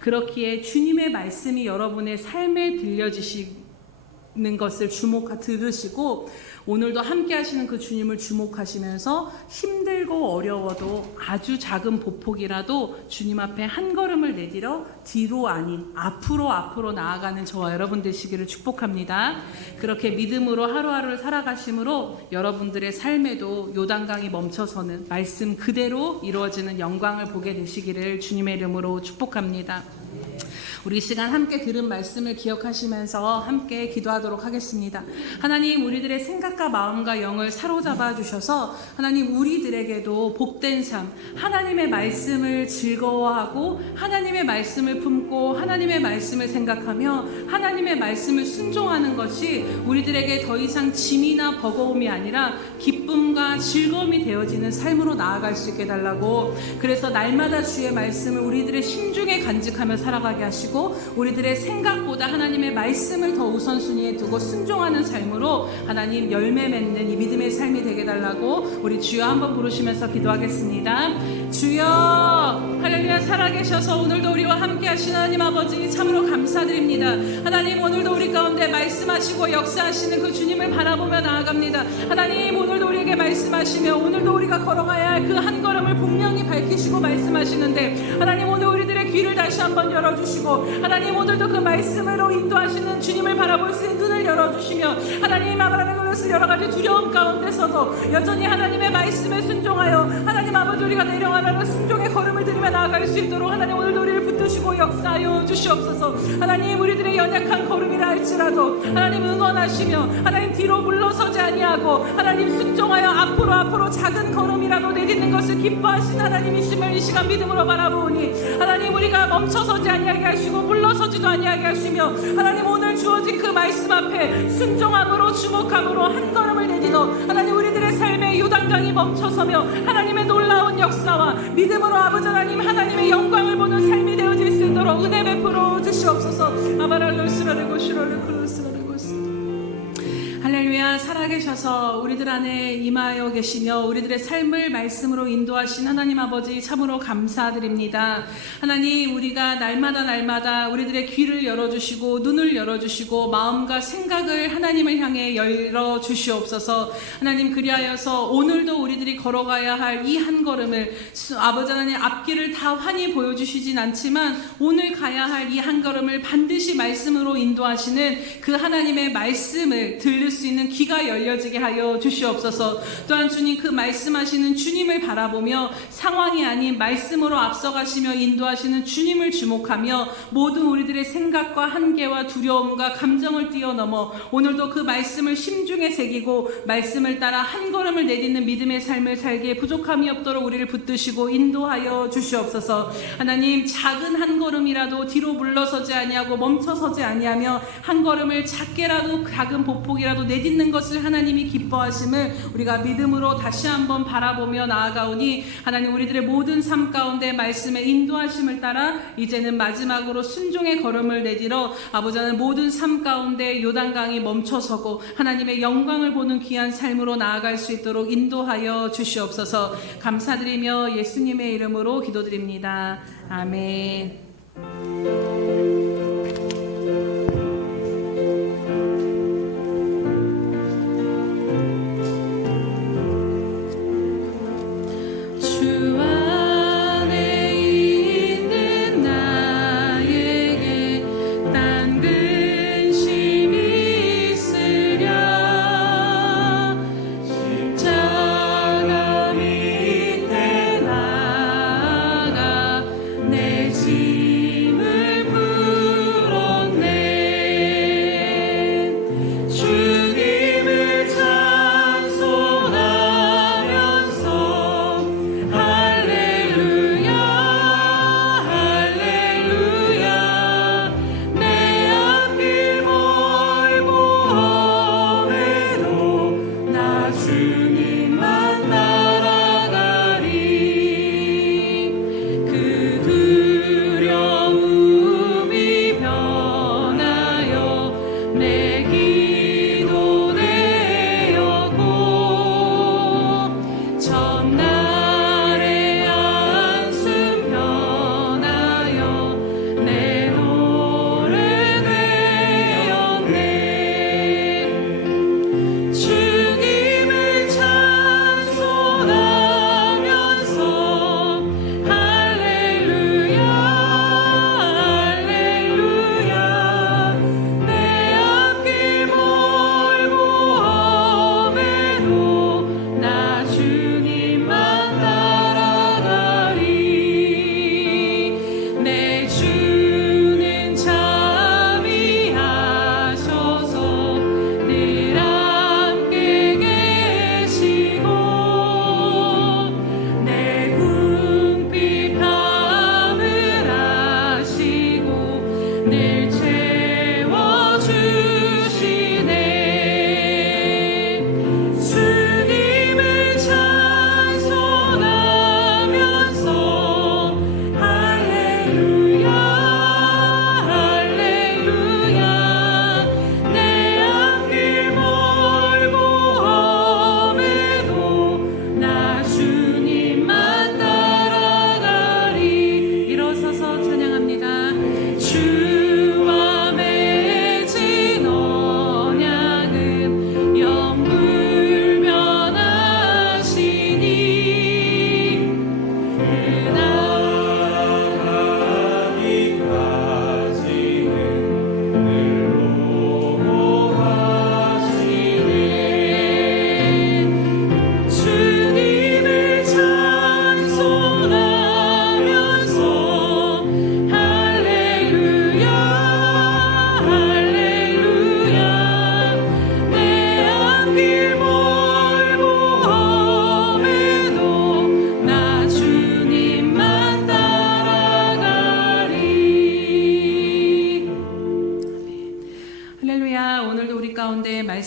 그렇기에 주님의 말씀이 여러분의 삶에 들려지시는 것을 들으시고 오늘도 함께 하시는 그 주님을 주목하시면서 힘들고 어려워도 아주 작은 보폭이라도 주님 앞에 한 걸음을 내딛어 뒤로 아닌 앞으로 나아가는 저와 여러분 되시기를 축복합니다. 그렇게 믿음으로 하루하루를 살아가심으로 여러분들의 삶에도 요단강이 멈춰서는 말씀 그대로 이루어지는 영광을 보게 되시기를 주님의 이름으로 축복합니다. 우리 시간 함께 들은 말씀을 기억하시면서 함께 기도하도록 하겠습니다. 하나님 우리들의 생각과 마음과 영을 사로잡아 주셔서 하나님 우리들에게도 복된 삶, 하나님의 말씀을 즐거워하고 하나님의 말씀을 품고 하나님의 말씀을 생각하며 하나님의 말씀을 순종하는 것이 우리들에게 더 이상 짐이나 버거움이 아니라 기쁨과 즐거움이 되어지는 삶으로 나아갈 수 있게 달라고. 그래서 날마다 주의 말씀을 우리들의 심중에 간직하며 살아가게 하시고 우리들의 생각보다 하나님의 말씀을 더 우선순위에 두고 순종하는 삶으로 하나님 열매 맺는 이 믿음의 삶이 되게 달라고 우리 주여 한번 부르시면서 기도하겠습니다. 주여 할렐루야. 살아계셔서 오늘도 우리와 함께 하시는 하나님 아버지 참으로 감사드립니다. 하나님 오늘도 우리 가운데 말씀하시고 역사하시는 그 주님을 바라보며 나아갑니다. 하나님 오늘도 우리에게 말씀하시며 오늘도 우리가 걸어가야 할 그 한 걸음을 분명히 밝히시고 말씀하시는데 하나님 오늘 우리들의 귀를 다시 한번 열어주시고 하나님 오늘도 그 말씀으로 인도하시는 주님을 바라볼 수 있는 눈을 열어주시며 하나님 아브라함의 그릇을 여러 가지 두려움 가운데서도 여전히 하나님의 말씀에 순종하여 하나님 아버지 우리가 내려가는 순종의 걸음을 들이며 나아갈 수 있도록 하나님 오늘도 우리를 붙드시고 역사하여 주시옵소서. 하나님 우리들의 연약한 걸음이라 할지라도 하나님 응원하시며 하나님 뒤로 물러서지 아니하고 하나님 순종하여 앞으로 작은 걸음이라도 내딛는 것을 기뻐하신 하나님이심을 이 시간 믿음으로 바라보니 하나님 우리가 멈춰서지 아니하게 하시고 물러서지도 아니하게 하시며 하나님 오늘 주어진 그 말씀 앞에 순종함으로 주목함으로 한 걸음을 내딛어 하나님 우리들의 삶의 요단강이 멈춰서며 하나님의 놀라운 역사와 믿음으로 아버지 하나님 하나님의 영광을 보는 삶이 되어질 수 있도록 은혜 베풀어 주시옵소서. 아바랄로스라르고 슈라르 클로스라르고 할렐루야. 살아계셔서 우리들 안에 임하여 계시며 우리들의 삶을 말씀으로 인도하신 하나님 아버지 참으로 감사드립니다. 하나님, 우리가 날마다 우리들의 귀를 열어주시고 눈을 열어주시고 마음과 생각을 하나님을 향해 열어주시옵소서. 하나님, 그리하여서 오늘도 우리들이 걸어가야 할 이 한 걸음을 아버지 하나님 앞길을 다 환히 보여주시진 않지만 오늘 가야 할 이 한 걸음을 반드시 말씀으로 인도하시는 그 하나님의 말씀을 들을 수 있는 귀가 열려지게 하여 주시옵소서. 또한 주님, 그 말씀하시는 주님을 바라보며 상황이 아닌 말씀으로 앞서가시며 인도하시는 주님을 주목하며 모든 우리들의 생각과 한계와 두려움과 감정을 뛰어넘어 오늘도 그 말씀을 심중에 새기고 말씀을 따라 한 걸음을 내딛는 믿음의 삶을 살기에 부족함이 없도록 우리를 붙드시고 인도하여 주시옵소서. 하나님, 작은 한 걸음이라도 뒤로 물러서지 아니하고 멈춰서지 아니하며 한 걸음을 작게라도 작은 보폭이라도 내딛는 것을 하나님이 기뻐하심을 우리가 믿음으로 다시 한번 바라보며 나아가오니 하나님, 우리들의 모든 삶 가운데 말씀의 인도하심을 따라 이제는 마지막으로 순종의 걸음을 내딛어 아버지 하나님 모든 삶 가운데 요단강이 멈춰서고 하나님의 영광을 보는 귀한 삶으로 나아갈 수 있도록 인도하여 주시옵소서. 감사드리며 예수님의 이름으로 기도드립니다. 아멘. 주 안에 있는 나에게 딴 근심이 있으랴. 십자가 밑에 나가 내 짐을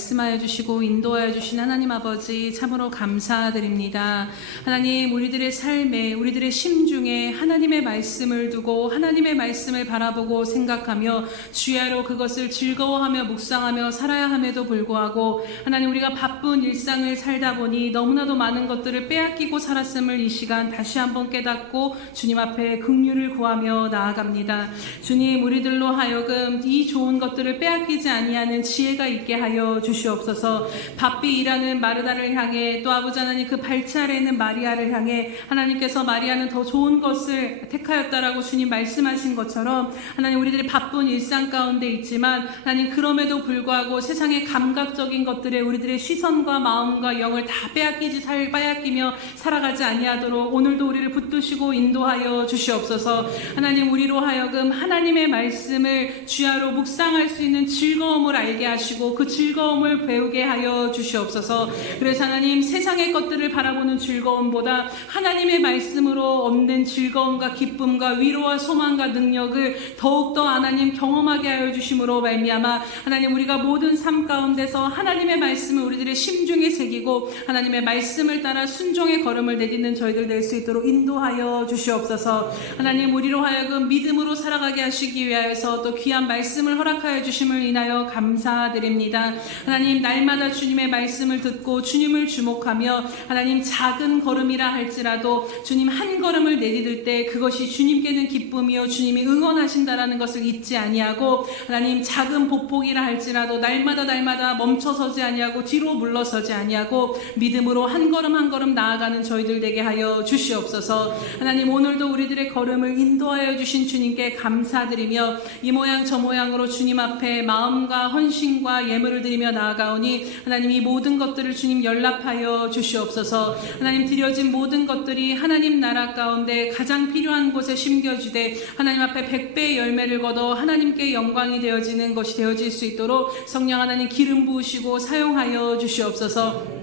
말씀하여 주시고 인도하여 주신 하나님 아버지 참으로 감사드립니다. 하나님, 우리들의 삶에, 우리들의 심중에 하나님의 말씀을 두고 하나님의 말씀을 바라보고 생각하며 주야로 그것을 즐거워하며 묵상하며 살아야 함에도 불구하고 하나님, 우리가 바쁜 일상을 살다 보니 너무나도 많은 것들을 빼앗기고 살았음을 이 시간 다시 한번 깨닫고 주님 앞에 긍휼을 구하며 나아갑니다. 주님, 우리들로 하여금 이 좋은 것들을 빼앗기지 아니하는 지혜가 있게 하여 주시옵소서. 바삐 일하는 마르다를 향해 또 아버지 하나님 그 발치 아래 있는 마리아를 향해 하나님께서 마리아는 더 좋은 것을 택하였다라고 주님 말씀하신 것처럼 하나님, 우리들이 바쁜 일상 가운데 있지만 하나님, 그럼에도 불구하고 세상의 감각적인 것들에 우리들의 시선과 마음과 영을 다 빼앗기며 살아가지 아니하도록 오늘도 우리를 붙드시고 인도하여 주시옵소서. 하나님, 우리로 하여금 하나님의 말씀을 주야로 묵상할 수 있는 즐거움을 알게 하시고 그 즐거움을 배우게 하여 주시옵소서. 그래서 하나님, 세상의 것들을 바라보는 즐거움보다 하나님의 말씀으로 얻는 즐거움과 기쁨과 위로와 소망과 능력을 더욱더 하나님 경험하게 하여 주심으로 말미암아 하나님, 우리가 모든 삶 가운데서 하나님의 말씀을 우리들의 심중에 새기고 하나님의 말씀을 따라 순종의 걸음을 내딛는 저희들 될 수 있도록 인도하여 주시옵소서. 하나님, 우리로 하여금 믿음으로 살아가게 하시기 위하여서 또 귀한 말씀을 허락하여 주심을 인하여 감사드립니다. 하나님, 날마다 주님의 말씀을 듣고 주님을 주목하며 하나님, 작은 걸음이라 할지라도 주님 한 걸음을 내디딜 때 그것이 주님께는 기쁨이요 주님이 응원하신다라는 것을 잊지 아니하고 하나님, 작은 보폭이라 할지라도 날마다 멈춰서지 아니하고 뒤로 물러서지 아니하고 믿음으로 한 걸음 한 걸음 나아가는 저희들 되게 하여 주시옵소서. 하나님, 오늘도 우리들의 걸음을 인도하여 주신 주님께 감사드리며 이 모양 저 모양으로 주님 앞에 마음과 헌신과 예물을 드리며 나아가오니 하나님, 이 모든 것들을 주님 연락하여 주시옵소서. 하나님, 드려진 모든 것들이 하나님 나라 가운데 가장 필요한 곳에 심겨지되 하나님 앞에 100배의 열매를 거둬 하나님께 영광이 되어지는 것이 되어질 수 있도록 성령 하나님 기름 부으시고 사용하여 주시옵소서.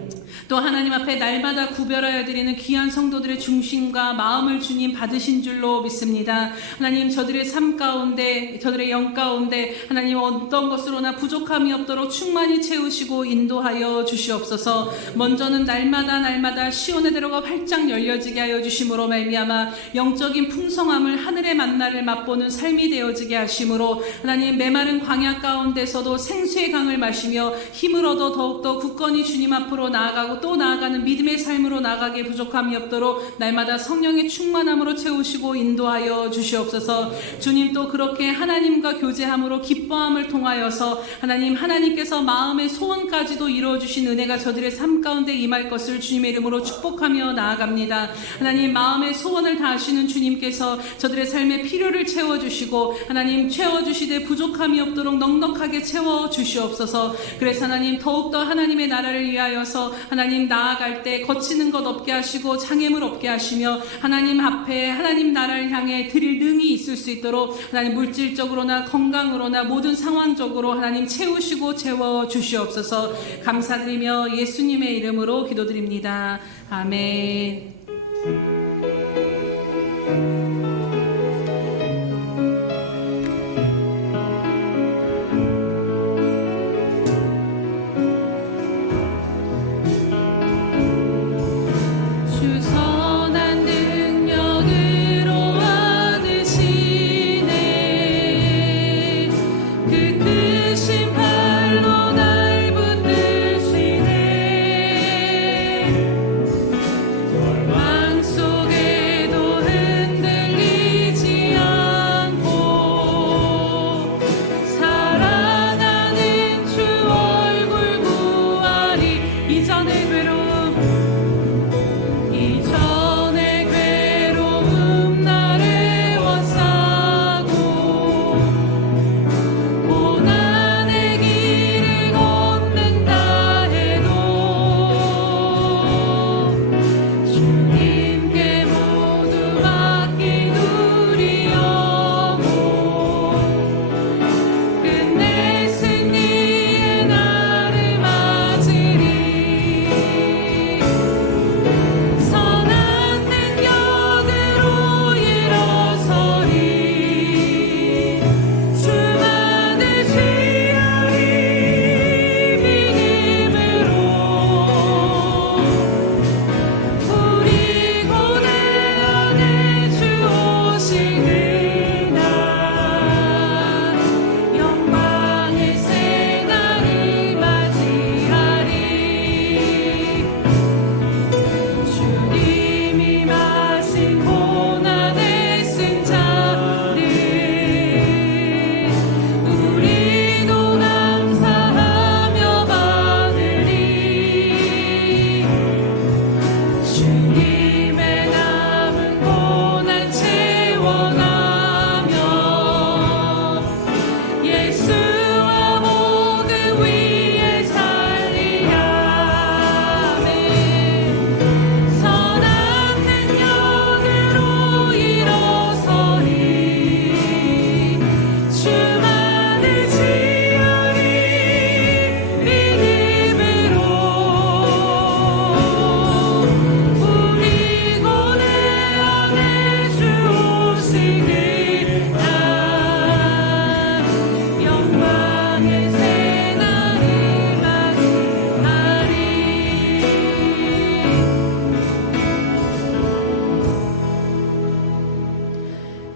또 하나님 앞에 날마다 구별하여 드리는 귀한 성도들의 중심과 마음을 주님 받으신 줄로 믿습니다. 하나님, 저들의 삶 가운데, 저들의 영 가운데 하나님 어떤 것으로나 부족함이 없도록 충만히 채우시고 인도하여 주시옵소서. 먼저는 날마다 시온의 대로가 활짝 열려지게 하여 주심으로 말미암아 영적인 풍성함을, 하늘의 만나를 맛보는 삶이 되어지게 하심으로 하나님, 메마른 광야 가운데서도 생수의 강을 마시며 힘을 얻어 더욱더 굳건히 주님 앞으로 나아가고 또 나아가는 믿음의 삶으로 나아가기에 부족함이 없도록 날마다 성령의 충만함으로 채우시고 인도하여 주시옵소서. 주님, 또 그렇게 하나님과 교제함으로 기뻐함을 통하여서 하나님, 하나님께서 마음의 소원까지도 이루어주신 은혜가 저들의 삶 가운데 임할 것을 주님의 이름으로 축복하며 나아갑니다. 하나님, 마음의 소원을 다하시는 주님께서 저들의 삶의 필요를 채워주시고 하나님, 채워주시되 부족함이 없도록 넉넉하게 채워주시옵소서. 그래서 하나님, 더욱더 하나님의 나라를 위하여서 하나님 나아갈 때 거치는 것 없게 하시고 장애물 없게 하시며 하나님 앞에 하나님 나라를 향해 드릴 능이 있을 수 있도록 하나님, 물질적으로나 건강으로나 모든 상황적으로 하나님 채우시고 채워주시옵소서. 감사드리며 예수님의 이름으로 기도드립니다. 아멘. 왕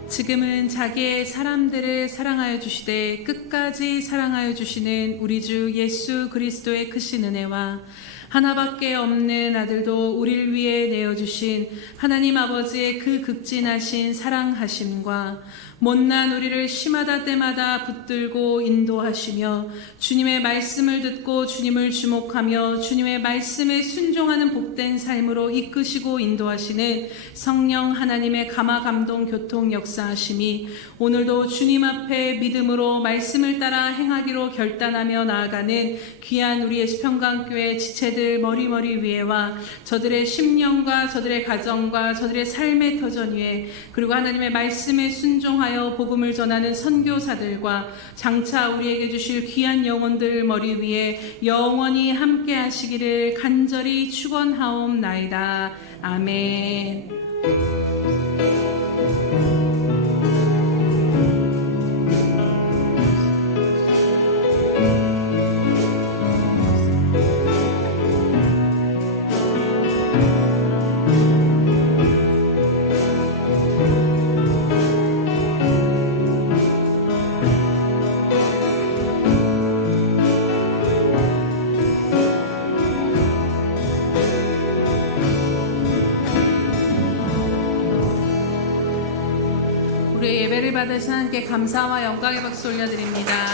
지금은 자기의 사람들을 사랑하여 주시되 끝까지 사랑하여 주시는 우리 주 예수 그리스도의 크신 은혜와 하나밖에 없는 아들도 우리를 위해 내어주신 하나님 아버지의 그 극진하신 사랑하심과 못난 우리를 시마다 때마다 붙들고 인도하시며 주님의 말씀을 듣고 주님을 주목하며 주님의 말씀에 순종하는 복된 삶으로 이끄시고 인도하시는 성령 하나님의 감화 감동 교통 역사하심이 오늘도 주님 앞에 믿음으로 말씀을 따라 행하기로 결단하며 나아가는 귀한 우리 예수평강교회 지체들 머리머리 위에와 저들의 심령과 저들의 가정과 저들의 삶의 터전 위에 그리고 하나님의 말씀에 순종하여 복음을 전하는 선교사들과 장차 우리에게 주실 귀한 영혼들 머리 위에 영원히 함께 하시기를 간절히 축원하옵나이다. 아멘. 우리 예배를 받으신 하나님께 감사와 영광의 박수 올려드립니다.